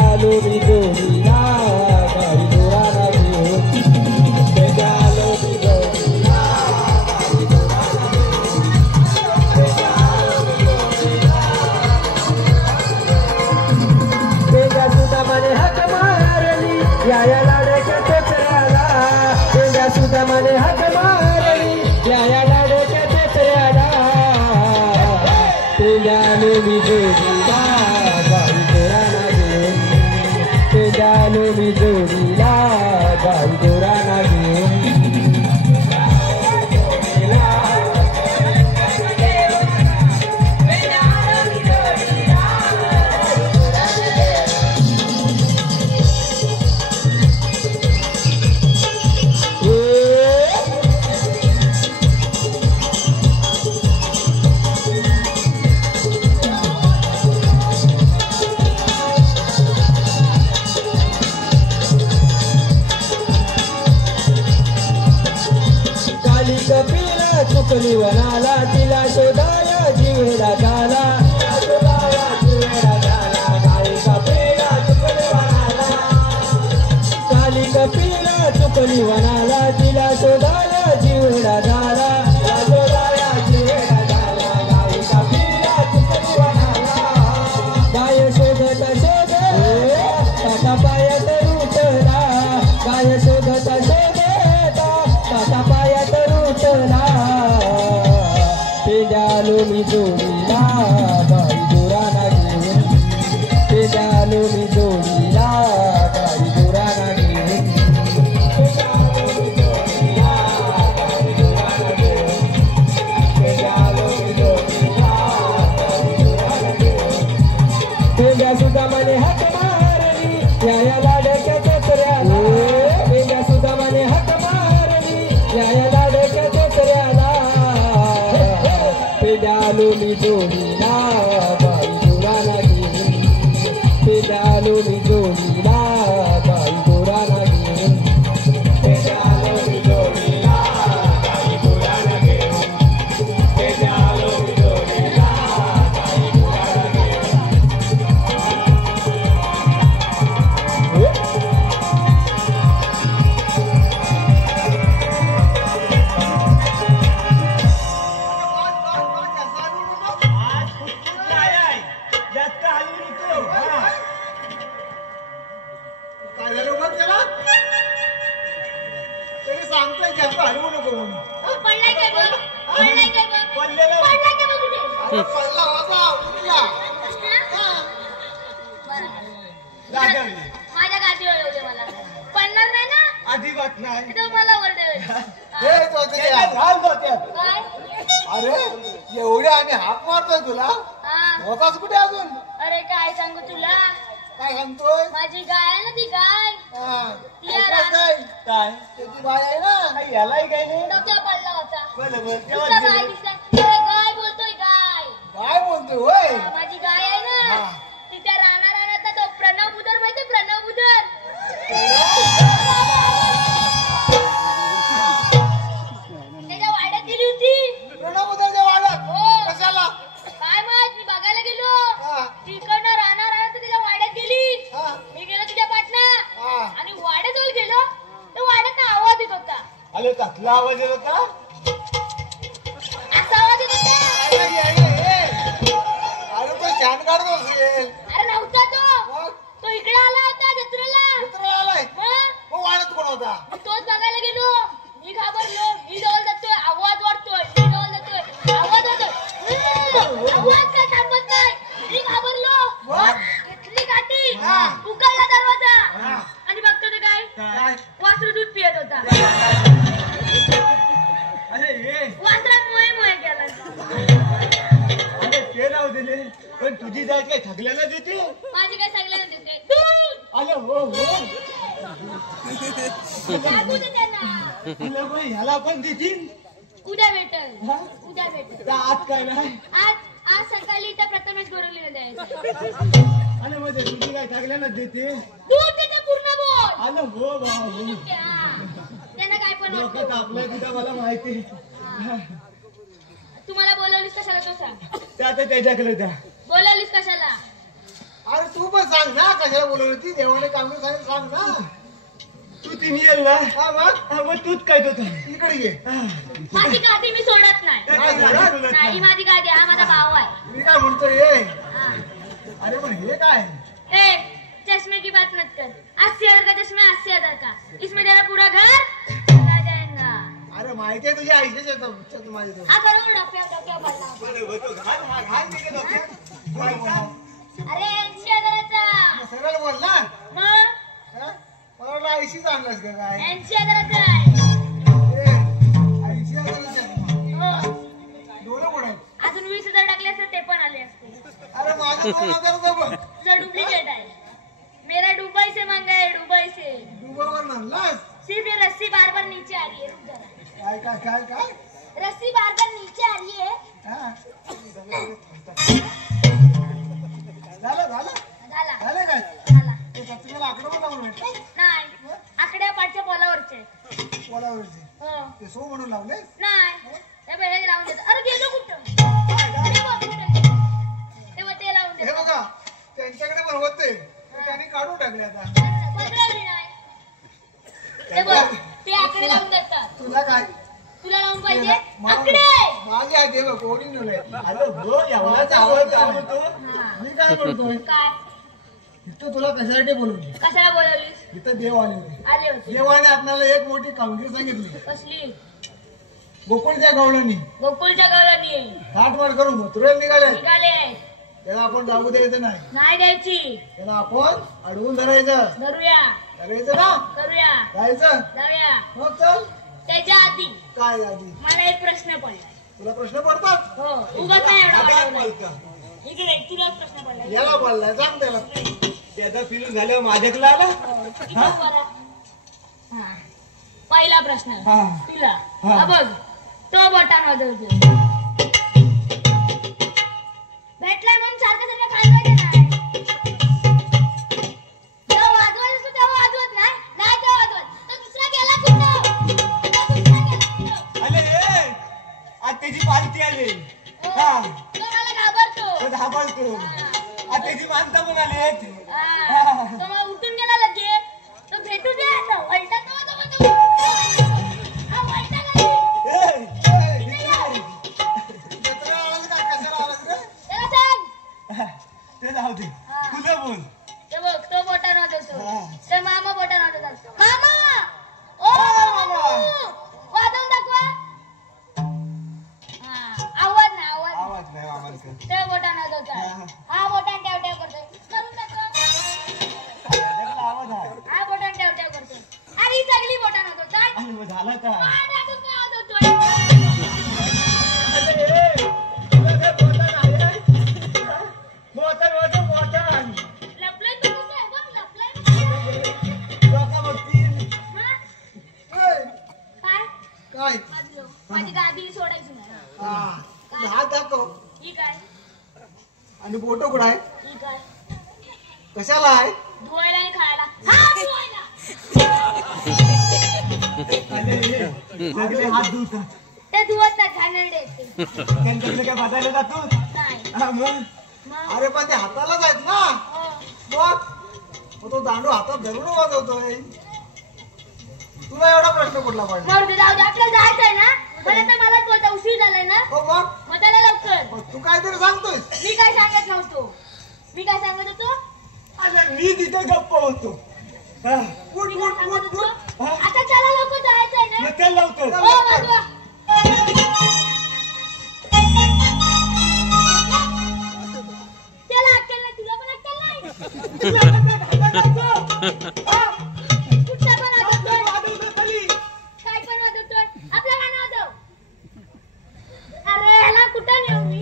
या या लाडाच्या चोचऱ्याला पेंड्या सुद्धा मने हाक मारली या या लाडाच्या चोचऱ्याला पेंड्याने मी जोडीला गाई गोराना घेऊन पेंड्याने मी जोडीला गाई गोराना घेऊन चुकली वनाला तिला शोधाया जीवेला झाला काली कपिला चुकली वनाला तिला शोधाया जीवेला झाला गाय शोधत ताता पायात रुतला गाय शोधत ताता पायात रुतला पेंड्यालो मी जोडीला गाई गोराना घेऊन पेंड्यालो मी जोडीला गाई गोराना घेऊन पेंड्या सुद्धा मने हाक मारली या लाडक्या चोचऱ्याला पेंड्या सुद्धा मने हाक मारली या लाडक्या चोचऱ्याला पेंड्यालो मी जोडीला गाई गोराना घेऊन पेंड्यालो मी जोडीला गाई गोराना घेऊन पेंड्यालो मी जोडीला गाई गोराना घेऊन पेंड्यालो मी जोडीला गाई गोराना काय झालं बघ त्याला तरी सांगतोय की आता हलवू नको म्हणून पडलाय काय बघ पडलाय काय बघ पडलेलं पडलाय काय बघ कुठे अरे पडला होता उठला जागवली माझ्या गादीवर होते मला पडणार नाही ना अजिबात नाही तो मला ओरडेल हे चौथऱ्या घाल डोक्यात काय अरे एवढे आम्ही हाक मारतोय तुला हा होताच कुठे अजून अरे काय सांगू तुला काय सांगतोय माझी गाय आहे ना ती गाय हा. ती याला काय काय त्याची बाय आहे ना यालाही काय नाही डोक्यावर पडला होता बरं तुझा गाय दिसला अरे गाय बोलतोय गाय काय बोलतोय होय हा, माझी गाय आहे ना हा. ती त्या रानात तो प्रणव बुधर माहितीये प्रणव बुधर त्याच्या वाड्यात गेली होती प्रणव उदरच्या वाड्यात हो. कशाला काय माहित मी बघायला गेलो हा. तिकडनं रानात त्याच्या वाड्यात गेली हा. मी गेलो तुझ्या पाटणा हा. आणि वाड्याजवळ गेलो तर वाड्यात आवाज येत होता अरे कसला आवाज येत होता असा आवाज येत होता अरे तो शान काढतो असेल अरे नव्हता तो मग तो इकडे आला होता जत्रेला मित्र आलाय मग मग वाड्यात कोण होता तोच बघायला गेलो मी घाबरलो मी जवळ जातोय आवाज वाढतोय मी जवळ जातोय आवाज होतोय आवाज काय थांबत नाही मी घाबरलो घेतली काठी उघडला दरवाजा आणि बघतो तर काय वासरू दूध पियत होता अरे हे वासरात मोहे मोहे केला अरे ते नाव दिले पण तुझी जाय काय थकल्याला देते माझी काय सगळ्यांना देते दूध अरे हो हो लागू दे त्यांना तुला पण ह्याला पण देतील उद्या भेटल हा? उद्या भेटल तर आज काय नाही आज सकाळी त्या प्रथमेश गोरवलीला द्यायचं अरे मध्ये तुझी काय थकल्याला देते दूध देते पूर्ण बोल आलं हो भाऊ त्यांना काय पण डोकं वाटतं. तापलंय तिथं मला माहिती तुम्हाला बोलवलीस कशाला तो सांग ते आता त्याच्याकडे द्या बोलवलीस कशाला अरे तू पण सांग ना कशाला बोलवली ती देवाने काम सांग ना तू तिने येईल ना मग तूच काय तो इकडे ये माझी गादी मी सोडत नाही नाही माझी गादी हा माझा भाऊ आहे मी काय म्हणतोय ये हा. अरे पण हे काय ए चष्मे की बात मत कर 80,000 का चश्मा 80,000 का इसमें तेरा पूरा घर आ जाएगा. अरे माहिती आहे तुझ्या आईशीच येतो माझ्या तो. हा करू डोक्यावर पडला. अरे 80,000चा सरळ बोल ना. मग मला वाटलं आईशीच आणलास का काय. 80,000चा आहे. 80,000 हो. डोळे कोण आहेत. अजून 20,000 टाकले असते ते पण आले असते. अरे माझं 2,000 बघ. तुझा डुप्लिकेट आहे. मेरा दुबई से मंगा है, दुबई से. दुबईवर म्हणलास. सिर्फ ये रस्सी बार बार नीचे आ रही है. रुक जरा. काय काय काय काय रस्सी बार बार नीचे आ रही है. हा. झालं झालं झाला झालं काय झाला. ते तुम्हाला आकडं पण लावून भेटलं नाही आकड्या पाठच्या पोलावरचे. पोलावरचे हो ते सो म्हणून लावले. नाही हे बघ हे लावून देतो. अरे गेलो कुठं ते बघ कुठं. तेव्हा ते लावून हे देतो. बघा त्यांच्याकडे पण होते त्यांनी काढून टाकले आता. बदलवली नाही. ते बघ ते आकडे लावून देतात. तुला काय तुला लावून पाहिजे आकडे. माझे आहे ते बघ कोणी नेले. अरे बघ एवढाच आवडतो. मी काय बोलतोय काय इथं तुला कशासाठी बोलवली. कशाला बोलवलीस. इथं देव आले होते. आले होते. देवाने आपल्याला एक मोठी कामगिरी सांगितली. कसली. गोकुळच्या गवळणी गोकुळच्या गावाला थाटमाट करून मथुरेला निघाले. निघाले. त्याला आपण जाऊ द्यायचं नाही. नाही द्यायची. त्याला आपण अडवून धरायचं. धरूया करायचं ना करूया जायचं. जाऊया. मग चल. त्याच्या आधी काय आधी मला एक प्रश्न पडला. तुला प्रश्न पडतात. हो उगाच नाही एवढा वाढवला. इकडे तुला प्रश्न पडला. याला बोललाय सांग त्याला. त्याचा फिरून झाल्यावर माझ्याकडे आला. इथं बरा. हा. पहिला प्रश्न हा. तुला हा. हा बघ तो बटन वाजवतो. भेटलाय म्हणून सारखं सारखं खांदायचं नाही. जेव्हा वाजवायचं असतो तेव्हा वाजवत नाही. नाही तेव्हा वाजवत. तो दुसरा गेला कुठं. तो दुसरा गेला कुठं. अरे आज त्याची पालखी आली. हो. हा तो मला घाबरतो. तो घाबरतो. आज त्याची माणसं पण आली आहेत. हा. तो मग उठून गेला लगेच. तो भेटू दे. वैताग हा वैताग आली. त्याला सांग. ते जाऊ दे. तुझं बोल. ते बघ तो बोटान वाजवतो. हा. ते मामा बोटान वाजवतात. मामा ओ मामा वाजवून दाखवा. हा आवाज नाही आवाज. आवाज नाही आवाज कर. ते बोटान वाजवतात. हा बोटान ठेव ठेव करतो. करून दाखवा. आवाज आहे. हा बोटान ठेव ठेव करतो. अरे ही सगळी बोटान वाजवतात. आणि मग झालं काय. आणि अजून काय वाजवतोय. लपलंय तू कसं आहे बघ लपलंय. हा? काय काय वाजलो. माझी गादी सोडायची नाही. हा हात दाखव. ही काय आणि बोटो कुठं आहे. ही काय कशाला आहे. धुवायला आणि खायला. हा धुवायला. सगळे हात धुतात. ते धुवत नाही घाणेरडे आहेत ते. त्यांच्याकडे काय बसायला जातो. नाही हा, मग मग अरे पण ते हातालाच आहेत ना. हो. मग तो दांडू हातात धरून वाजवतोय. तुला एवढा प्रश्न कुठला पडला. मरू दे जाऊ दे आपल्याला जायचंय ना. मला तर मलाच बोलता उशीर झालाय ना. हो मग मग त्याला लवकर. मग तू काहीतरी सांगतोय. मी काय सांगत नव्हतो. मी काय सांगत होतो. अरे मी तिथे गप्प होतो. हा, उठ मी उठ काय उठ सांगत उठ. होतो. आता चला लवकर जायचंय ना. मग चल लवकर. हो वाजवा. त्याला अक्कल नाही. तुला पण अक्कल नाही. कुठचा पण वाजवतोय. काय पण वाजवतोय. आपलं गाणं वाजव. अरे ह्याला कुठं नेऊ मी.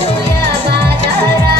जाऊया बाजाराला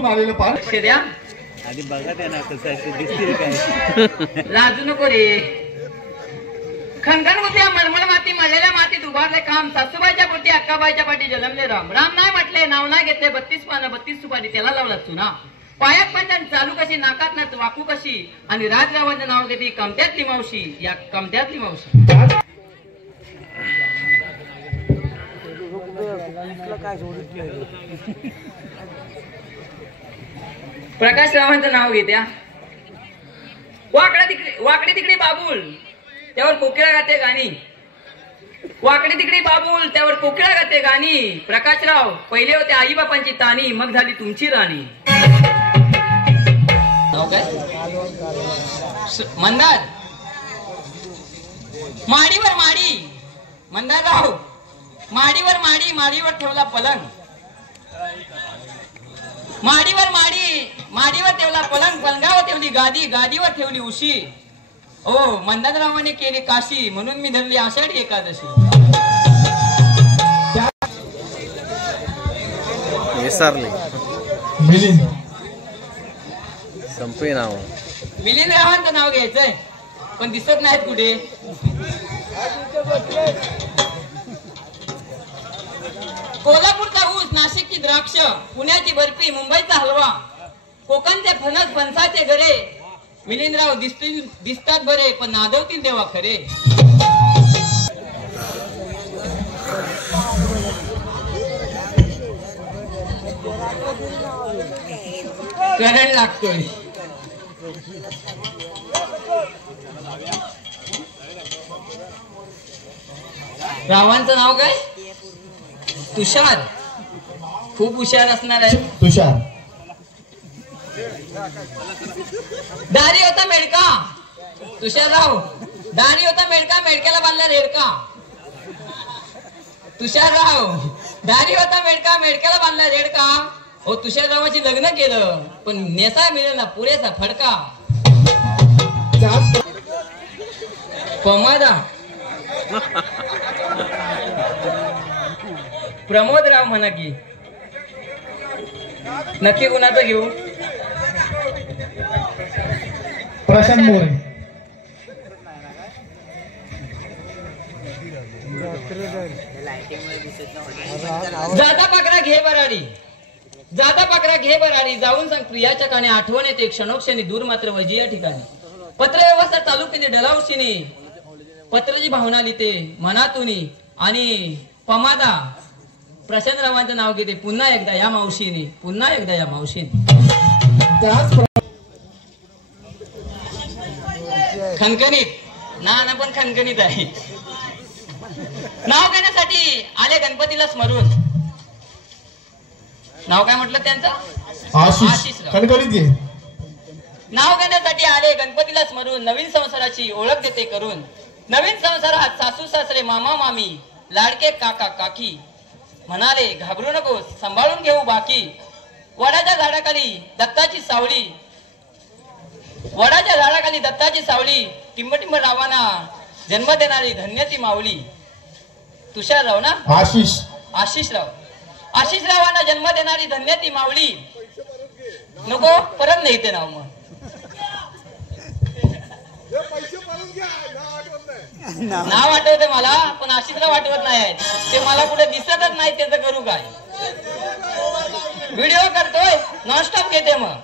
कोकणातून आलेलं पान. लक्ष द्या, आधी बघा त्यांना कसं आहे ते दिसतील काय. लाजू नको रे. खणखण होत्या मळमळ माती मळलेल्या मातीत उभारले काम. सासूबाईच्या पोटी अक्काबाईच्या पाठी जन्मले राम. राम नाही म्हटले, नाव नाही घेतले, 32 पानं 32 सुपारी त्याला लावला चुना. पायात पंचन चालू कशी, नाकात ना वाकू कशी, आणि राजरावांचं नाव घेतली कमत्यातली मावशी. या कमत्यातली मावशी. प्रकाश रावांचं नाव घेत्या. वाकडे तिकडे बाबूल त्यावर कोकिळा गाते गाणी. वाकडे तिकडे बाबूल त्यावर कोकिळा गाते गाणी. प्रकाशराव पहिले होते आई बापांची ताणी, मग झाली तुमची राणी. नाव काय? मंदार. माडीवर माडी. मंदारराव माडीवर माडी, माडीवर ठेवला पलंग. माडीवर माडी, माडीवर ठेवला पलंग, पलंगावर ठेवली गादी, गादीवर ठेवली उशी. ओ मंदाररावाने केली काशी, म्हणून मी धरली आषाढी एकादशी. मिलिंद. संपे नाव. मिलिंदरावांचं नाव घ्यायचंय, पण दिसत नाहीत कुठे. कोल्हापूरचा ऊस, नाशिकची द्राक्ष, पुण्याची बर्फी, मुंबईचा हलवा, कोकणचे फणस, फणसाचे गरे. मिलिंदराव दिसतात बरे, पण नादवतील देवा खरे. करंट लागतोय. रावांचं नाव काय? तुषार. खूप हुशार असणार आहे. तुषार. दारी होता मेडका. तुषारराव दारी होता मेडका, मेडक्याला बांधला रेडका. तुषारराव दारी होता मेडका, मेडक्याला बांधला रेडका. हो तुषाररावाची लग्न केलं, पण नेसा मिळेल ना पुरेसा फडका. पमादा. प्रमोदराव म्हणा की. नक्की कुणाचं घेऊ? प्रशांत मोरे. जादा पाकरा घे बराडी. जादा पाकरा घे बराडी. जाऊन सांग प्रियाच्या काने, आठवण येते क्षणोक्षणी, दूर मात्र वजी या ठिकाणी. पत्र व्यवस्था चालू केली डलावशीने, पत्राची भावना लिहिते मनातूनी. आणि पमादा प्रशांतरावांचं नाव घेते पुन्हा एकदा या मावशीने, पुन्हा एकदा या मावशीने. खणखणीत ना पण खणखणीत आहे. नाव घेण्यासाठी आले गणपतीला स्मरून. नाव काय म्हटलं त्यांचं? आशिषराव. खणखणीत घे. नाव घेण्यासाठी आले गणपतीला स्मरून, नवीन संसाराची ओळख देते करून. नवीन संसारात सासू सासरे मामा मामी, लाडके काका काकी. म्हणाले घाबरू नको, सांभाळून घेऊ बाकी. वडाच्या झाडाखाली दत्ताची सावली. वडाच्या झाडाखाली दत्ताची सावली. टिंबटिंब रावाना जन्म देणारी धन्य ती माऊली. तुषारराव ना? आशिषराव. आशिषरावांना जन्म देणारी धन्य ती माऊली. नको परत नाही ते नाव. मग नाव आठवते मला, पण आशिषराव आठवत नाही. ते मला कुठे दिसतच नाही, त्याचं करू काय? व्हिडिओ करतोय नॉनस्टॉप घेते. मग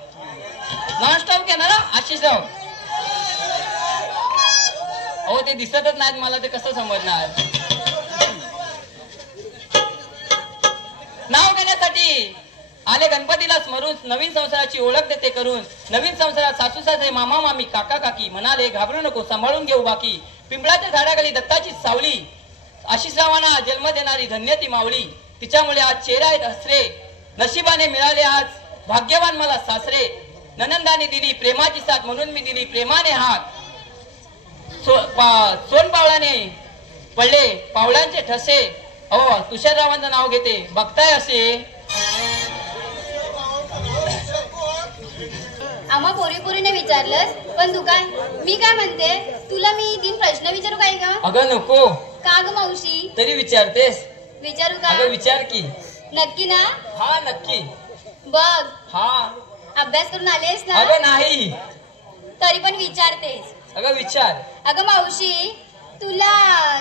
नॉनस्टॉप घेणार आशिषराव. हो ते दिसतच नाहीत मला, ते कसं समजणार? नाव घेण्यासाठी आले गणपतीला स्मरून, नवीन संसाराची ओळख देते करून. नवीन संसारात सासू सासरे मामा मामी काका काकी. म्हणाले घाबरू नको, सांभाळून घेऊ बाकी. पिंपळाच्या झाडाखाली दत्ताची सावली. आशिषरावांना जन्म देणारी धन्य ती मावळी. तिच्यामुळे आज चेहरा आहेत हसरे. नशिबाने मिळाले आज भाग्यवान मला सासरे. ननंदाने दिली प्रेमाची साथ, म्हणून मी दिली प्रेमाने हात. सोन पावलाने पडले पावलांचे ठसे. अहो तुषाररावांचं नाव घेते, बघताय असे. आम्हा पोरीने विचारलंस, पण तू काय? मी काय म्हणते, तुला मी 3 प्रश्न विचारू काय का? अगं नको. का ग मावशी? तरी विचारतेस? विचारू का? अगं विचार की. नक्की ना? हा नक्की. बघ हा अभ्यास करून आलेस ना अगं नाही. तरी पण विचारतेस. अगं विचार. अगं मावशी तुला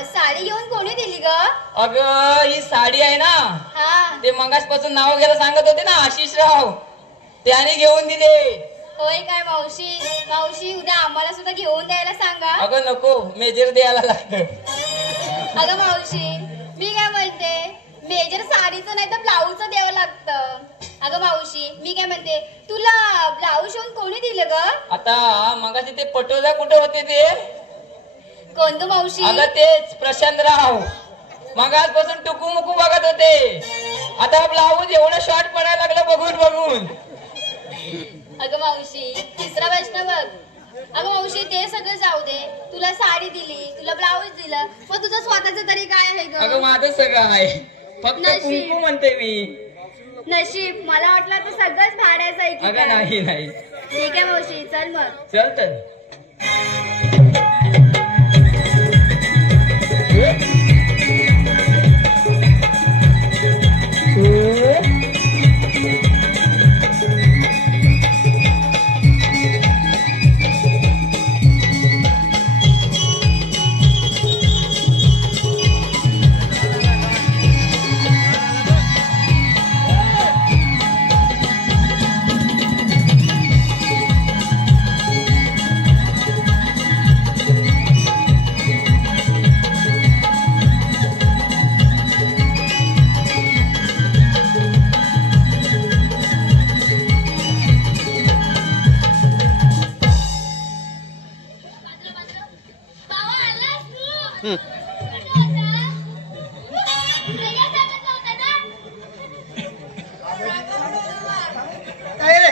साडी घेऊन कोणी दिली ग? अगं ही साडी आहे ना हा ते मगासपासून नाव वगैरे सांगत होते ना आशिषराव त्याने घेऊन दिले. होय काय मावशी? मावशी उद्या आम्हाला सुद्धा घेऊन द्यायला सांगा. अगं नको मेजर द्यायला लागतं. अगं मावशी मी काय म्हणते मेजर साडीचं नाही तर ब्लाऊजचं द्यावं लागतं. अगं मावशी मी काय म्हणते तुला ब्लाऊज शिवून कोणी दिलं ग? आता मगाशी ते पटोदा कुठे होते ते? कोण ग मावशी? अगं तेच प्रशांतराव मगासपासून टुकूमुकू बघत होते. आता ब्लाऊज एवढं शॉर्ट पडायला लागलं बघून बघून. अगं मावशी तिसरा प्रश्न बघ. अगं मावशी ते सगळं जाऊ दे तुला साडी दिली तुला ब्लाऊज दिलं मग तुझं स्वतःच तरी काय आहे ग? अगं माझं सगळं आहे फक्त नशीब. कुंकू म्हणते मी. नशीब मला वाटलं तर सगळंच भाड्याचं आहे की अगं काय? नाही नाही. ठीक आहे मावशी चल मग. चल तर. काय रे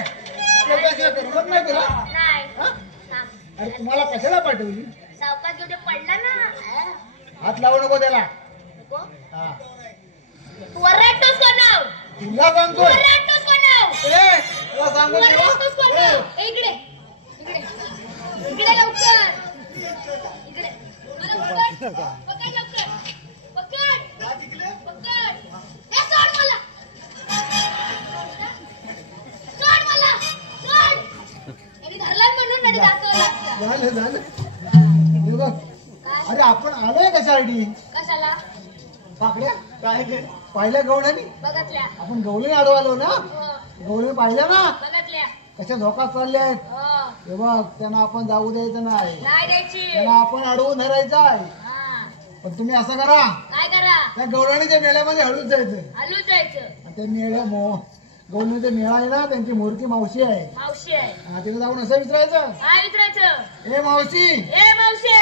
करमत नाही तुला? अरे तुम्हाला कशाला पाठवली? सावकाश घेऊन पडला ना. हात लावू नको त्याला. हा. तू वरडतोस का नाव? तुला सांगतोय. वरडतोस का नाव? तुला सांगतो वरडतोस का नाव? इकडे इकडे इकडे लवकर इकडे मला पकड पकड लवकर पकड पकड हे सोड मला सोड मला सोड यांनी धरला म्हणून नाही दाखवलं लागतं. झालं हे बघ. अरे आपण आलोय कशासाठी? कशाला? पाकड्या काय ते पाहिल्या गवळ्यानी? बघतल्या आपण गवळीने अडवालो ना. हो गवळी पाहिल्या ना बघतल्या कशा धोका चालले आहेत. हो हे बघ त्यांना आपण जाऊ द्यायचं नाही. नाही द्यायची. त्यांना आपण अडवून धरायचं आहे. हा पण तुम्ही असं करा काय करा? त्या गवळणीच्या मेळ्यामध्ये हळूच जायचं. हलूच जायचं. आणि त्या मेळ्या गवळणीच्या मेळा आहे ना त्यांची मूर्ती मावशी आहे. मावशी आहे. तिथे जाऊन असं विचारायचं काय विचारायचं? ए मावशी ए मावशी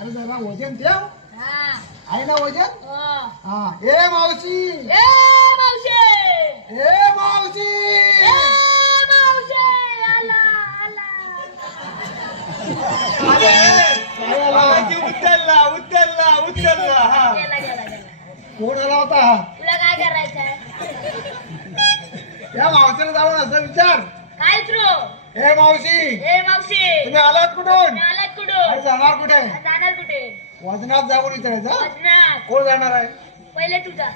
अरे जरा वजन ठेव. हा आहे ना वजन? हो. हा ए मावशी ए मावशी ए मावशी ए मावशी आला आला उचलला हा. गेला गेला गेला. कोण आला होता? तुला काय करायचंय? या मावशीला जाऊन असं विचार. काय विचारू? ए मावशी ए मावशी तुम्ही आलात कुठून? मी आलात अरे कुठून? जाणार कुठे? जाणार कुठे? वजनात जाऊन विचारायचं. वजनात. कोण जाणार आहे? पहिले तुझा.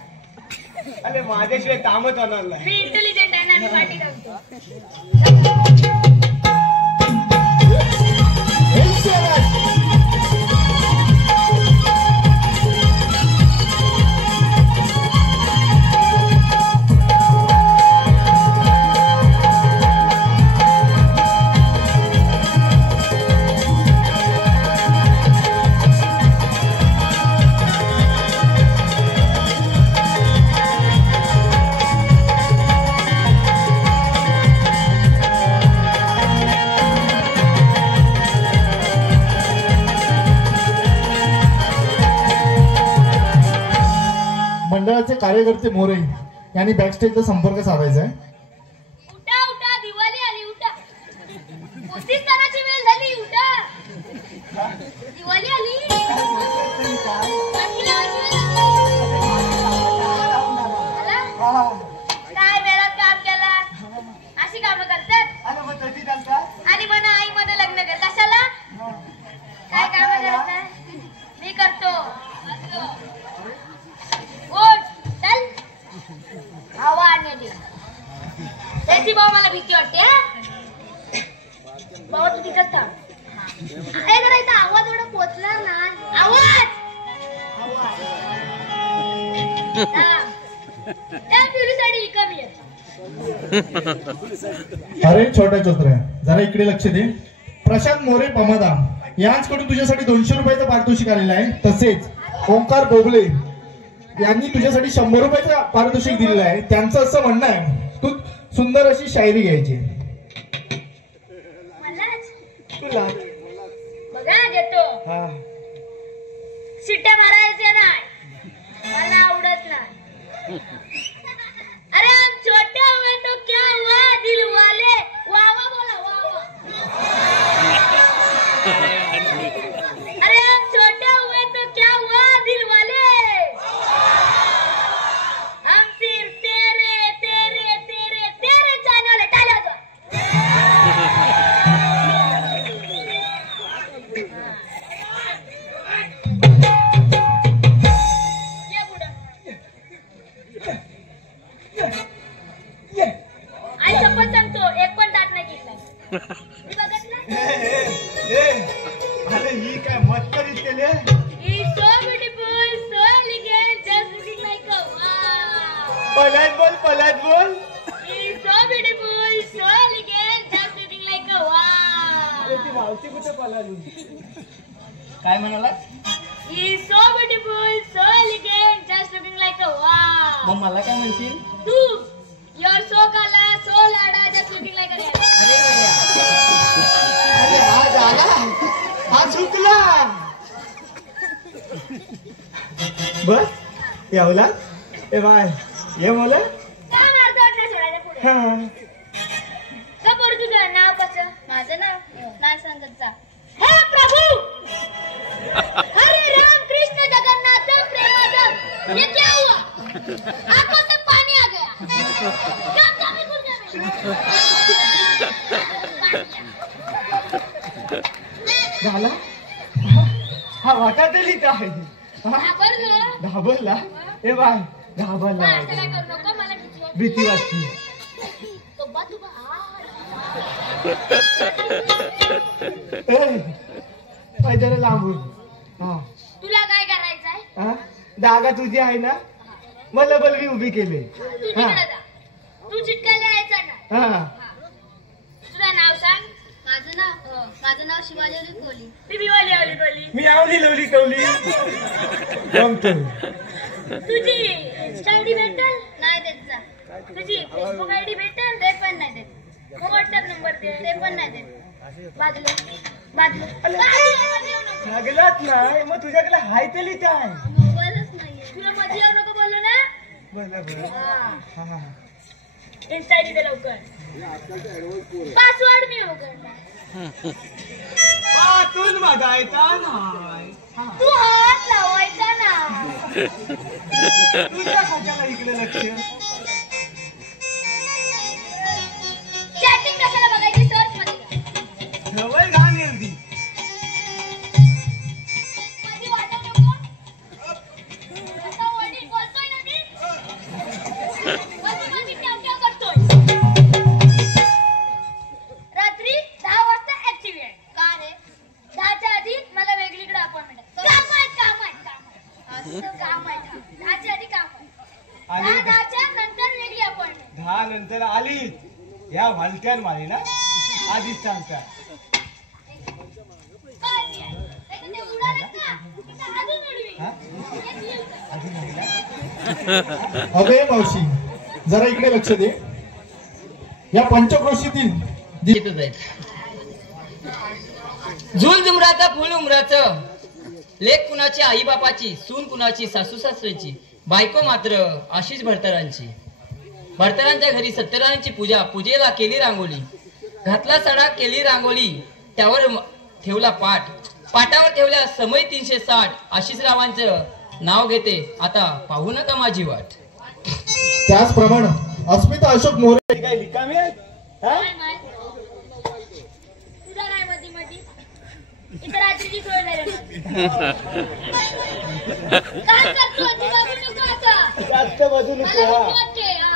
अरे माझ्याशिवाय कामच होणार नाही. मी इंटेलिजंट आहे ना मी पाठी टाकतो. मंडळाचे कार्यकर्ते मोरे यांनी बॅकस्टेजचा संपर्क साधायचा आहे. उठा उठा दिवाळी आली उठा. कोणती सणाची वेळ झाली उठा. दिवाळी आली. बाकी लावायची वेळ झाली. आला? काय वेळात काम केला? अशी कामं करतात आणि म्हणा आई मध्ये लग्न कर. कशाला? काय कामं करतात? मी करतो. उठ चल. हवा आणली. बाबा तू तिथंच थांब. अरे जरा इथं आवाज एवढा पोचणार नाही. आवाज त्या फिरीसाठी कमी आहे. अरे छोट्या चोत्र्या, जरा इकडे लक्ष दे. प्रशांत मोरे पमादा यांच्याकडून तुझ्यासाठी 200 रुपयाचं पारितोषिक आलेलं आहे. तसेच ओंकार बोबले यांनी तुझ्यासाठी 100 रुपयाचं पारितोषिक दिलेलं आहे. त्यांचं असं म्हणणं आहे तू सुंदर अशी शायरी घ्यायची. तुला बघा घेतो. हा शिट्ट्या मारायचे नाही, मला आवडत नाही. अरे हम छोटे हुए तो क्या हुआ दिल वाले, वाह वाह बोला वाह वाह. अरे हम छोटे हुए तो क्या हुआ दिल वाले, हम सिर्फ तेरे तेरे तेरे तेरे चाहने वाले. टाळ्या वाजवा. ये पुढं. आई शपथ सांगतो एक पण दात नाही घेतलाय. मी बघत ना. अरे ही काय मत करीत केले. He's so beautiful, so elegant, just looking like a wow. पलाट बोल. He's so beautiful, so elegant, just looking like a wow. ती मावशी कुठे पलाली. काय म्हणाला? He's so beautiful, so elegant, just looking like a wow. मग मला काय म्हणशील? तू, you're so kala, so lada, just looking like a red. अरे बढिया. अरे हा झाला, हा चुकला. बस येवला. ए बाय ये बोला. का मारतो वाटलं सोडायच्या पुढे? हा का बरं तुझं नाव कसं? माझं नाव नाही सांगत जा. हे प्रभू, हरे राम कृष्ण जगन्नाथ प्रेमानंद, ये क्या हुआ? आंखों से पानी आ गया. क्या कमी गुर्जे में? झाला. हा वाटातली काय घाबरलो. घाबरला. ए बाय घाबरला. असं काय करू नको, मला भीती वाटते. भीती वाटते. तो बा तू बा. जरा लांबून. हा तुला काय करायचंय? हा जागा तुझी आहे ना, मला बलवी उभी केली. तू तिकडे जा. तू चिटकायला यायचा ना. हा तुझं नाव सांग. माझं नाव शिवाजी कोहली. ती भिवाली आवली बोली. मी आवली लवली कवली जमतो. तुझी इंस्टा आयडी भेटेल? नाही देत जा. तुझी फेसबुक आयडी भेटेल? ते पण नाही देत. मग व्हॉट्सअप नंबर दे. ते पण नाही देत. बाजूला लागलाच नाही. मग तुझ्याकडे हाय तरी काय. मोबाईलच नाहीये. तुला मध्ये येऊ नको बोललो ना. बरोबर. हा इंस्टा आयडी दे लवकर. पासवर्ड मी उघडणार. आतून बघायचा नाही. तू हात लावायचा ना. तुझ्या खात्याला इकडे लक्ष. चॅटिंग कशाला बघायची? सर्च मध्ये जा. जवळ घाण येईल. मध्ये वाटत नको. आता वडील बोलतोय ना मी. मध्ये ट्याव करतोय. रात्री 10 वाजता ऍक्टिव्हेट. का रे? 10च्या आधी मला वेगळीकडे अपॉइंटमेंट आहे. काम आहे. असं काम आहे. 10च्या आधी काम आहे. आणि 10च्या नंतर वेगळी अपॉइंटमेंट. 10 नंतर आली या भालक्यान मारी ना आधीच सांगता. ते उडालेत ना. तिथं अजून उडवी. हा? अजून नाही ना? अगं मावशी, जरा इकडे लक्ष दे. या पंचक्रोशीतील येतच आहेत. झुल झुमराचं फुल उमराचं, लेक कुणाची आई बापाची, सून कुणाची सासू सासऱ्याची, बायको मात्र आशिष भरतरांची. भरतरांच्या घरी सत्यनारायणची पूजा, पूजेला केली रांगोळी, घातला सडा केली रांगोळी, त्यावर ठेवला पाठ, पाटावर ठेवल्या समय 360. आशिषरावांचं नाव घेते, आता पाहू नका माझी वाट. त्याचप्रमाणे अस्मिता अशोक मोरे काय रिकामी आहेत? हा? काय माय? तुझा काय मधी मधी? इथं रात्रीची सोय नाही रे. काय करतोय? तू बघू नको आता. जास्त बाजू मला नको. भीती हा. वाटते. हा.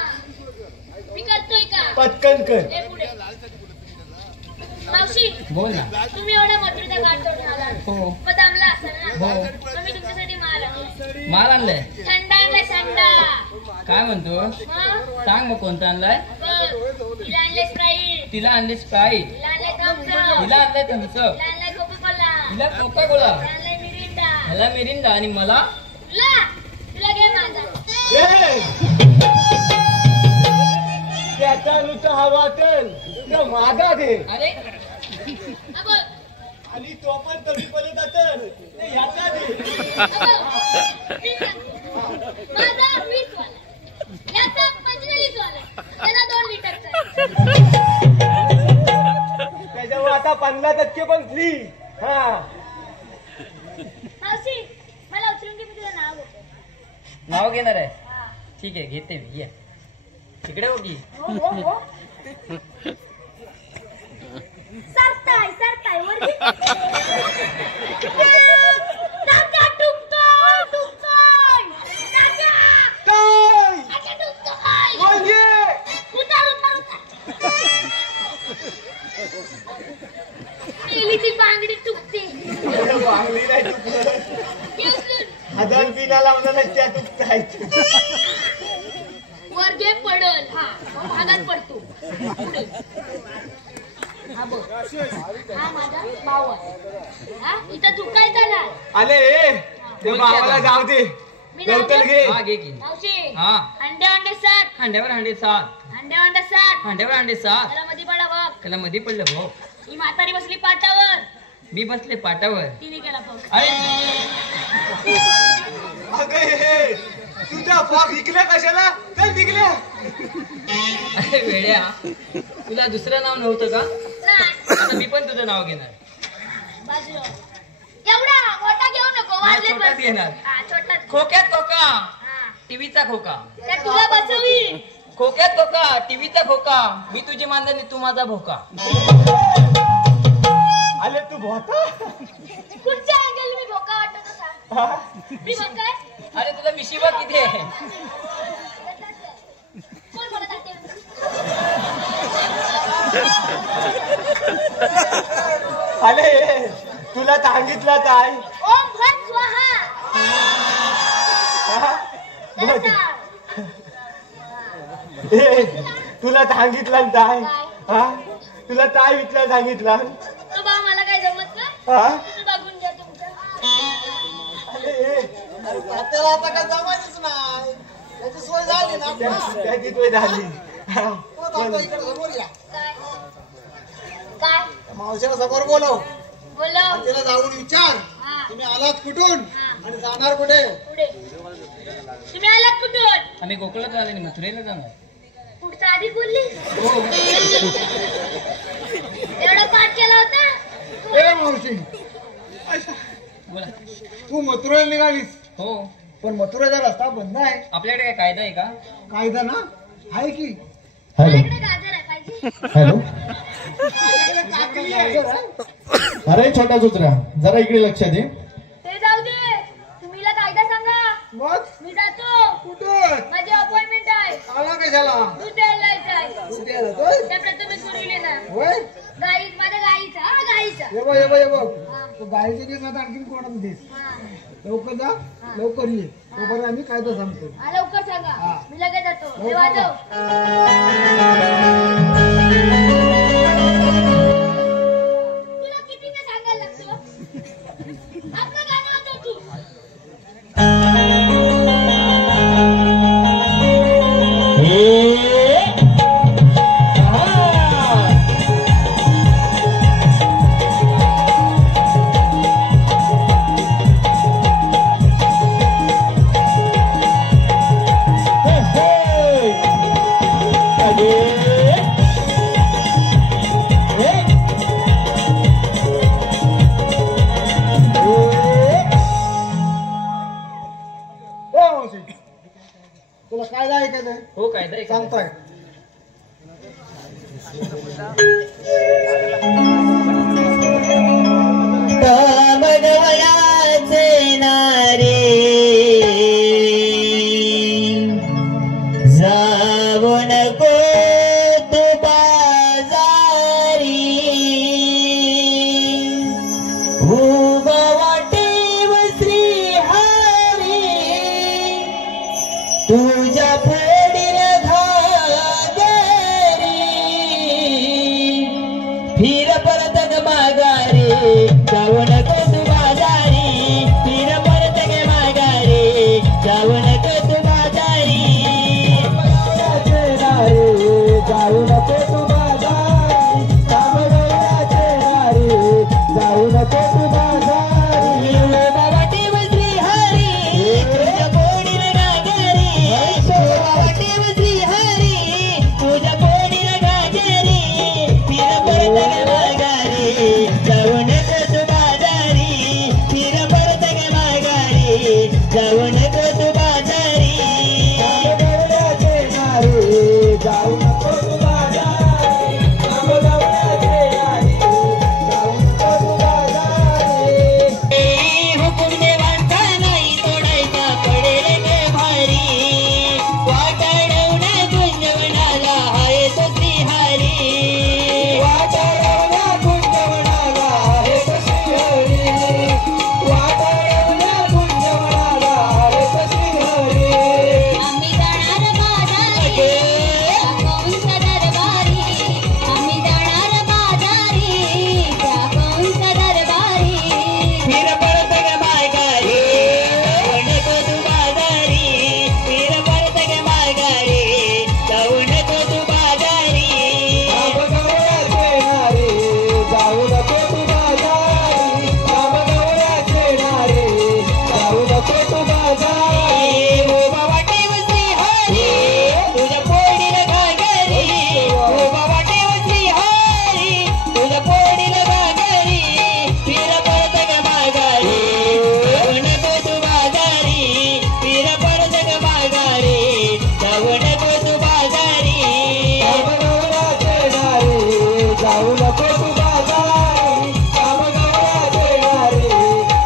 मी करतोय का? पटकन कर. हे पुढे. मावशी मावशी बोल ना. तुम्ही एवढा मथुरेचा घाट तोडून आला हो. मग दमला असाल ना हो. मग मी तुमच्यासाठी माल आणला माल आणलाय. थंडा आणलाय थंडा. काय म्हणतो? मग सांग मग कोणता आणलाय. तिला आणले स्प्राईट, तिला आणली स्प्राईट, तिला आणले थम्सअप, तिला आणलंय थम्सअप, तिला आणलाय कोका-कोला, तिला कोका कोला, तिला आणलाय मिरिंडा. ह्याला मिरिंडा आणि मला तुला घे माझा. त्याचा नुसतं हवा तर माझा घे. अरे हा बघ, आणि तो पण कमी पडत असेल याचा घे. हा बघ. मी सांगते. माझा 20 वाला, याचा 45 वाला, त्याला 2 लिटरचा आहे. त्याच्यावर आता 15% पण फ्री. हा मावशी मला उचलून घे, मी तुझं नाव घेते. नाव घेणार आहे. हा. ठीक आहे घेते मी. ये तिकडे हो की. सरताय वर घे. तात्या टुकतोय, टुकतोय. तात्या. तात्या टुकतोय. उतार. ती बांगडी टुकते. हजार बिना लावणार त्या तुझ्या वर घे पडल. हा मग भागात पडतो. पुढे. हा बघ, हा माझा भाऊ आहे. हा इथं चुकायचा ना. आले ते भावाला जाऊ दे. मी गवतल घे. हा घे की. मावशी हा. अंडे 7, हांड्यावर हांडे 7, अंडे 7. हांड्यावर हांडे 7. त्याला मध्ये पडा बघ. त्याला मध्ये पडलं भाऊ. ही म्हातारी बसली पाटावर, मी बसले पाटावर. तिने केला भाऊ. अरे अगं हे तुझा भाग विकला कशाला? चल निघल्या. अरे वेड्या, तुला दुसरं नाव नव्हतं का? नाही, आता मी पण तुझं नाव घेणार. बाजूला. एवढा मोठा घेऊ नको, नाही, वाजले छोटाच बस. घेणार. हा, छोटाच. खोक्यात खोका, हा. टीव्हीचा खोका. त्या तुला बसवी. खोक्यात खोका, टीव्हीचा खोका. मी तुझी मांजर तू माझा भोका. आले तू भोका. कुठच्या अँगल मी भोका वाटत होता. मी भोका आहे? अरे तुला मिशिबा किती आहे? कोण बोलत आहे? आले तुला सांगितलं काय? ओम भट स्वाहा. हा? बोल. दत्ता. ए, तुला सांगितलं काय? हा तुला काय विचार सांगितलं? तो बा मला काय जमत नाही. हा तुम्ही बघून घ्या तुमचं. त्याला आता काय जमायचंच नाही. त्याची सोय झाली ना. त्याची सोय झाली. हा. काय मावशीला समोर बोलव. बोलो. तिला जाऊन विचार हा. तुम्ही आलात कुठून हा. आणि जाणार कुठे. पुढे. तुम्ही आलात कुठून? आम्ही गोकुळात जाणार आणि मथुरेला जाणार. पुढचा आधी बोलली. एवढा पाठ केला होता. ए मावशी बोला. तू मथुरेला निघालीस हो. पण मथुरेचा रस्ता बंद आहे. आपल्याकडे काय कायदा आहे का? कायदा ना आहे की. माझ्याकडे गाजर आहे पाहिजे. हॅलो. काकली आहे. अरे छोटा कुत्रा जरा इकडे लक्ष दे. ते जाऊ दे. तुम्हीला कायदा सांगा. मग मी जातो. कुठं माझी अपॉइंटमेंट आहे. आला कशाला. दूध द्यायला जायचं आहे. कुठे आला तो? त्या प्रथमेश गुरुले ना. होय गाई माझ्या गाईचा. हा गाईचा. ये बघ ये बघ ये बघ. हा. तो गायचे दिवस आता आणखीन कोणाचं दिस. हा. लवकर जा लवकर ये. तोपर्यंत आम्ही कायदा सांगतो. हा, लवकर सांगा. हा. मी लगेच जातो. लवकर हे वाजव. तुला किती ते सांगायला लागतो? आपलं गाणं वाजव तू. तुला कायदा ऐकायचं आहे? हो कायदा आहे. सांगतोय. भगवयाचे नारे जाऊ नको तू बाजारी तुझ्या फोडील घागरी फिर परत ग माघारी जाऊ नको तू बाजारी फिर परत ग माघारी जाऊ नको तू बाजारी जाऊ नको तू बाजारी जाऊ नको तू बाजारी बाबा टेव श्री हरी तुझ्या पोडील गाजरी बाबा टेव श्री हरी तुझ्या पोडील गाजरी फिर परत ग माघारी जाऊ नको तू बाजारी फिर परत ग माघारी जाऊ नको तू बाजारी जाऊ नको तू बाजारी हुकुम देवांचा नाही तोडायचा पडेल गे भारी वाटाडवण्या गुंजवणाला हाय तो श्रीहरी वाटाडवण्या गुंजवणाला हाय तो श्रीहरी वाटाडवण्या गुंजवणाला हाय तो श्रीहरी आम्ही जाणार बाजारी कंस दरबारी आम्ही जाणार बाजारी कंस दरबारी फिर परत ग माघारी जाऊ नको तू बाजारी फिर परत ग माघारी जाऊ नको तू बाजारी जाऊ नको तू बाजारी जाऊ नको तू बाजारी ओ बाबा टेव श्री हरी तुझ्या पोडील घागरी ओ बाबा टेव श्री हरी तुझ्या पोडील घागरी फिर परत ग माघारी जाऊ नको तू बाजारी फिर परत ग माघारी जाऊ नको तू बाजारी जाऊ नको तू बाजारी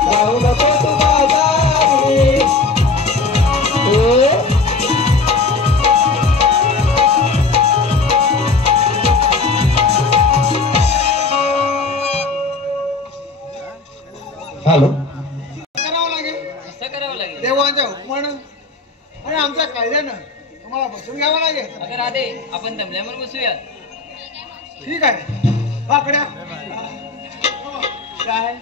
जाऊ नको तू बाजारी हॅलो करावं लागेल असं करावं लागेल. देवांच्या हुकमानं आणि आमच्या कायद्यानं तुम्हाला बसून घ्यावं लागेल. अगं राधे आपण दमल्यावर बसूया. ठीक आहे बाकड्या काय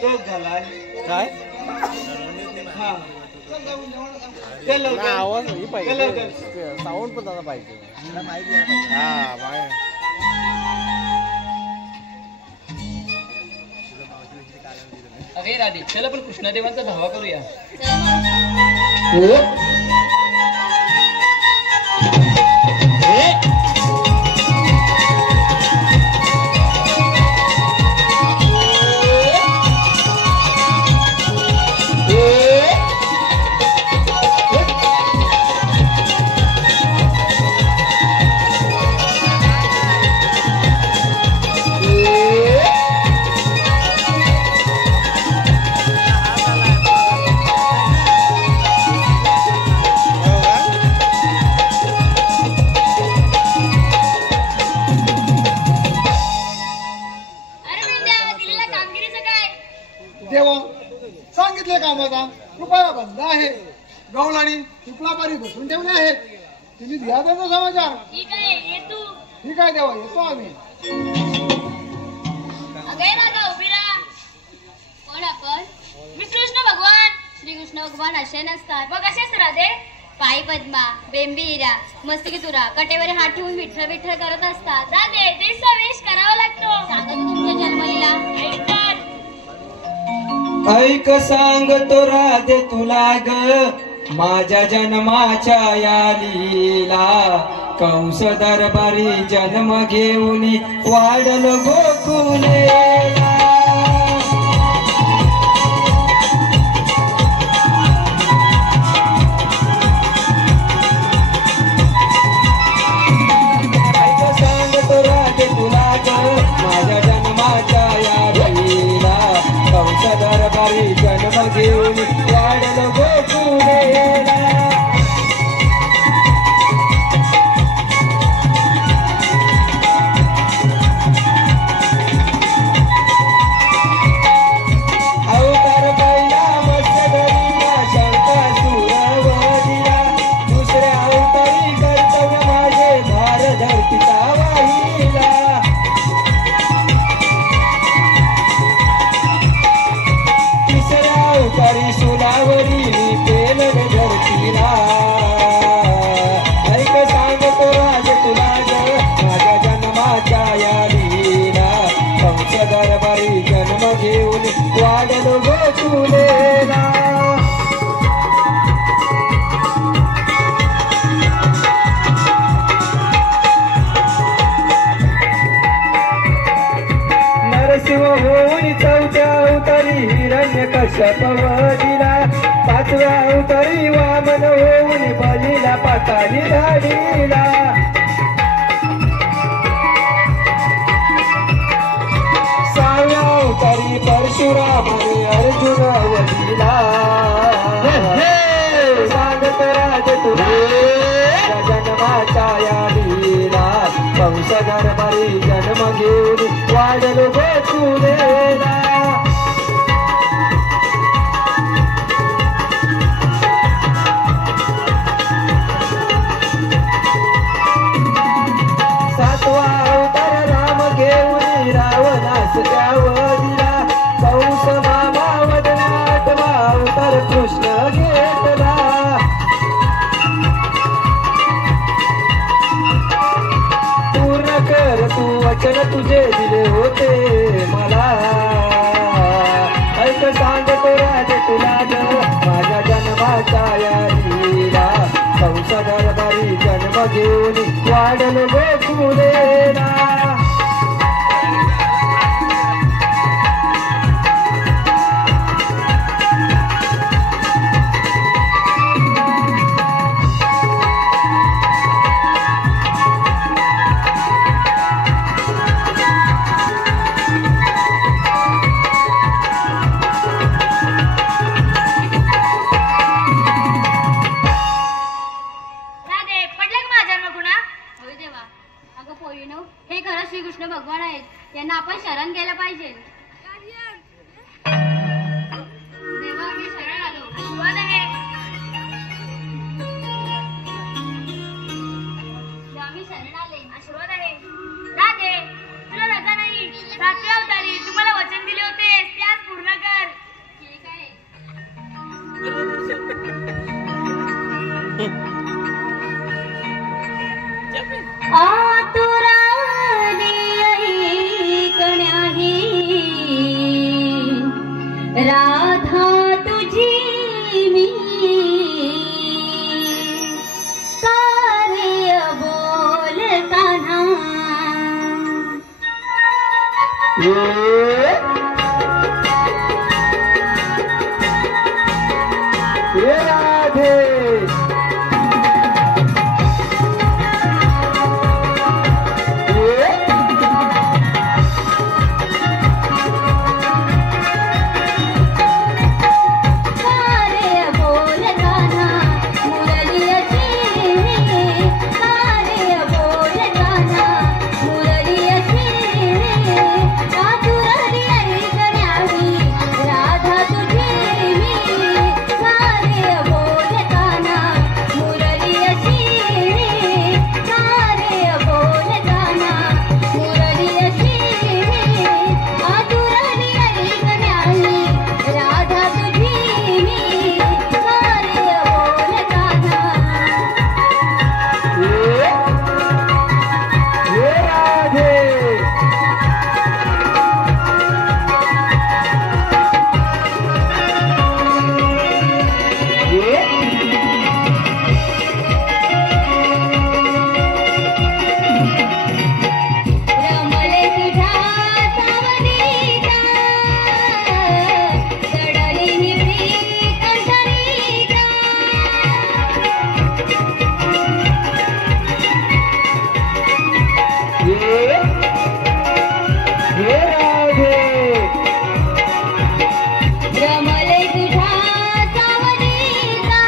तो झाला काय हा चल लवकर. आवाज चल पाहिजे लवकर. साऊंड पण त्याला पाहिजे माहिती हा बाय अरे राधे चल आपण कृष्णदेवांचा धावा करूया. अरे मेंढ्या दिलेल्या कामगिरीचं काय? देवा सांगितले कामाचा कृपया बंद आहे. गौल आणि पिपलापारी बसून ठेवले आहेत. तुम्ही द्या त्याचा समाचार. ठीक आहे ये तू. ठीक आहे देवा येतो आम्ही. अगं राधा उभी राहा. कोण आपण? मी कृष्ण भगवान. श्रीकृष्ण भगवान असे नसतात. मग असेच राधे पायी पद्मा बेंबी हिरा मस्तिकी तुरा कटेवर हात ठेवून विठ्ठल विठ्ठल करत असतात. राधे देशचा वेश करावा लागतो. सांगा तू तुमच्या जन्मलीला. ऐकतात. ऐक सांगतो राधे तुला ग माझ्या जन्माच्या या लीला कंस दरबारी जन्म घेऊन वाढल गोकुलेला सांगतो राधे तुला ग माझ्या जन्माच्या या लीला कंस दरबारी जन्म घेऊन वाढल गोकुलेला कश्यप वदिला पाचव्या अवतारी वामन होऊन बलीला पाताली धाडीला सहाव्या अवतारी परशुरामाने अर्जुन वदिला सांगत राज तुला जन्माच्या या लीला कंस दरबारी जन्म घेऊन वाढलो गोकुलेला सातवा अवतार राम घेऊन रावणास त्यावदिला कंस मामा वदना आठवा अवतार कृष्ण घेतला पूर्ण कर तू वचन तुझे दिले होते मला ऐक सांगतो राज तुला माझ्या जन्माच्या या लीला कंस दरबारी जन्म घेऊन वाढलो गोकुलेला राधे पडलं का माझ्या गुणा होय देवा. अगं पोरीनो हे खरं श्रीकृष्ण भगवान आहेत यांना आपण शरण केलं पाहिजे. देवा मी शरण आलो आशीर्वाद आहे. देवा मी शरण आले आशीर्वाद आहे. राधे तुला रजा नाही. रात्री अवतारी तुम्हाला वचन दिले होते ते आज पूर्ण कर. ठीक आहे. आतुराने ऐकण्याही राधा तुझी मी कार्य बोलताना राधे कार्य बोलताना मुरलीयची कार्य बोलताना मुरलीयची आतुराने ऐकण्याही राधा तुझी मी कार्य बोलताना मुरलीयची कार्य बोलताना मुरलीयची आतुराने ऐकण्याही राधा तुझी मी कार्य बोलताना राधे रमले तुझ्या सावलीचा चढली निवडी कंठरीचा रमले तुझ्या सावलीचा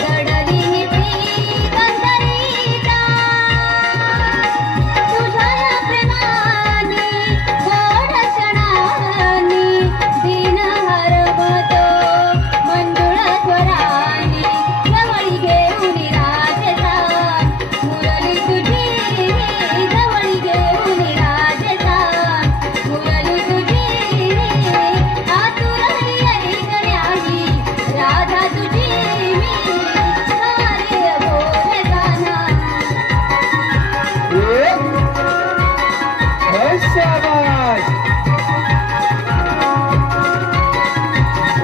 चढली निवडी कंठरीचा तुझ्या या प्रेमाने गोड क्षणाने दिन हरवतो मंजुळ स्वराने जवळी घेऊन राजस्थान मुरली तुझी जवळी घेऊन राजस्थान मुरली तुझी आतुराने ऐकण्याही राधा तुझी मी कार्य बोलताना शाबाश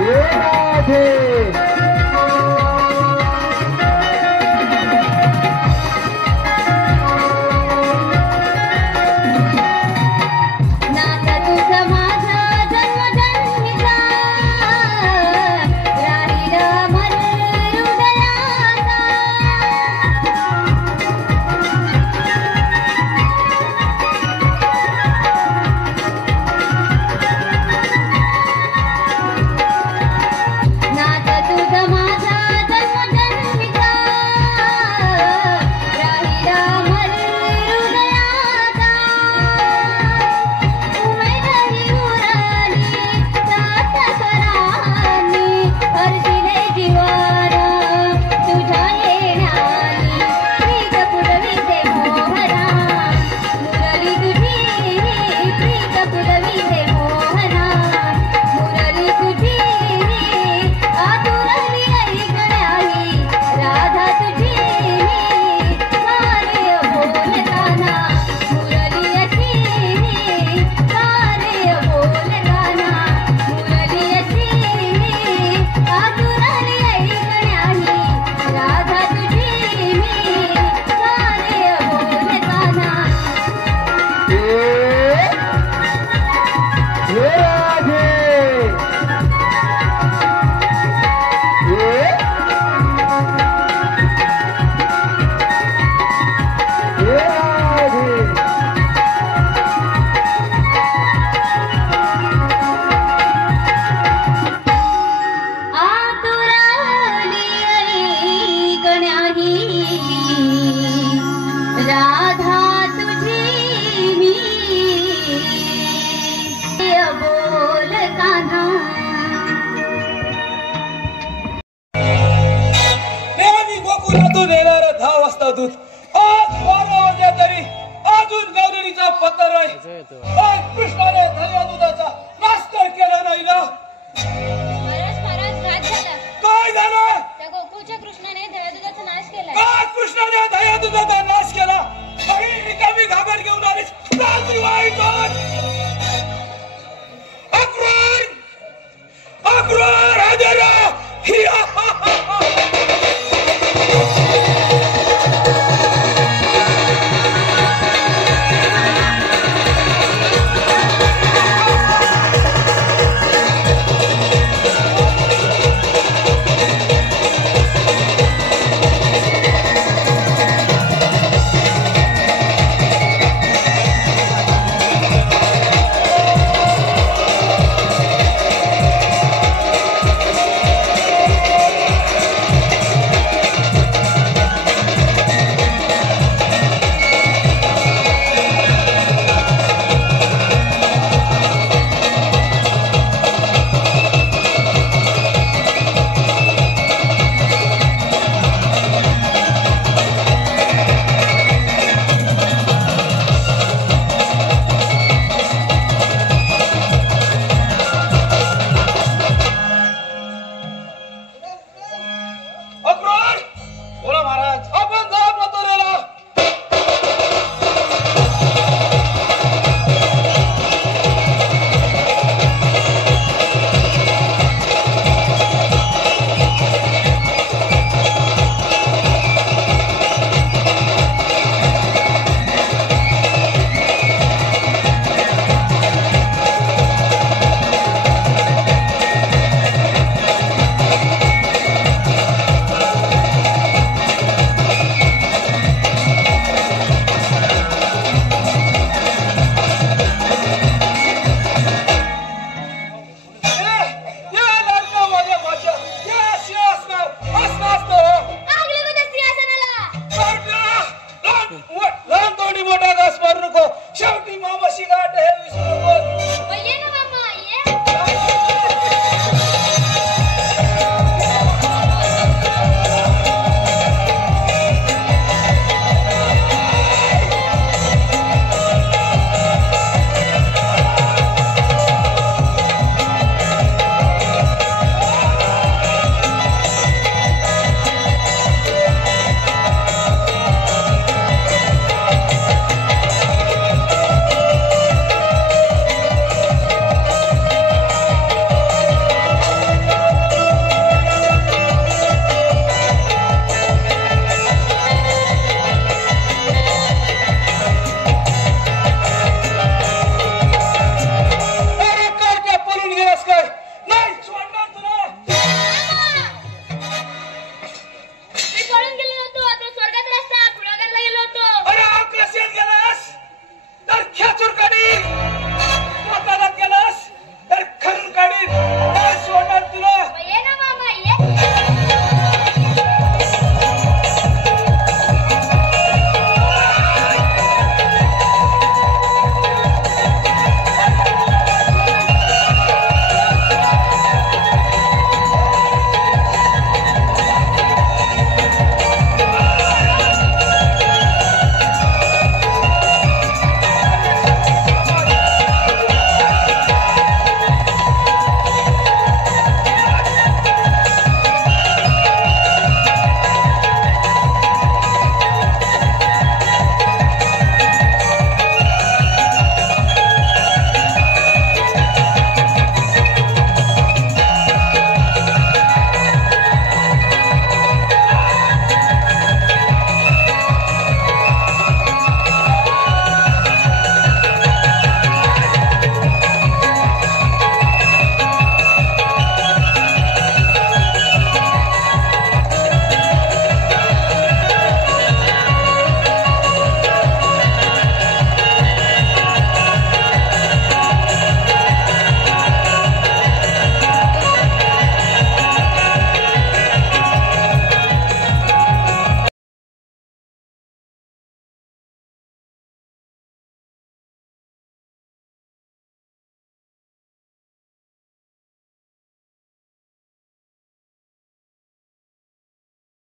राधे नात तुझं माझं जन्मजन्म दूत आज 12 वाजले तरी अजून गौरीचा पत्ता नाही. आज कृष्णाने दह्या दुधाचा नाश्ता केला नाही ना. महाराज घात झाला. काय झालं? त्या गोकुळच्या कृष्णाने दह्या दुधाचा नाश केला. काय कृष्णाने दह्या दुधाचा नाश केला? काही रिकामी घागर घेऊन आलीस.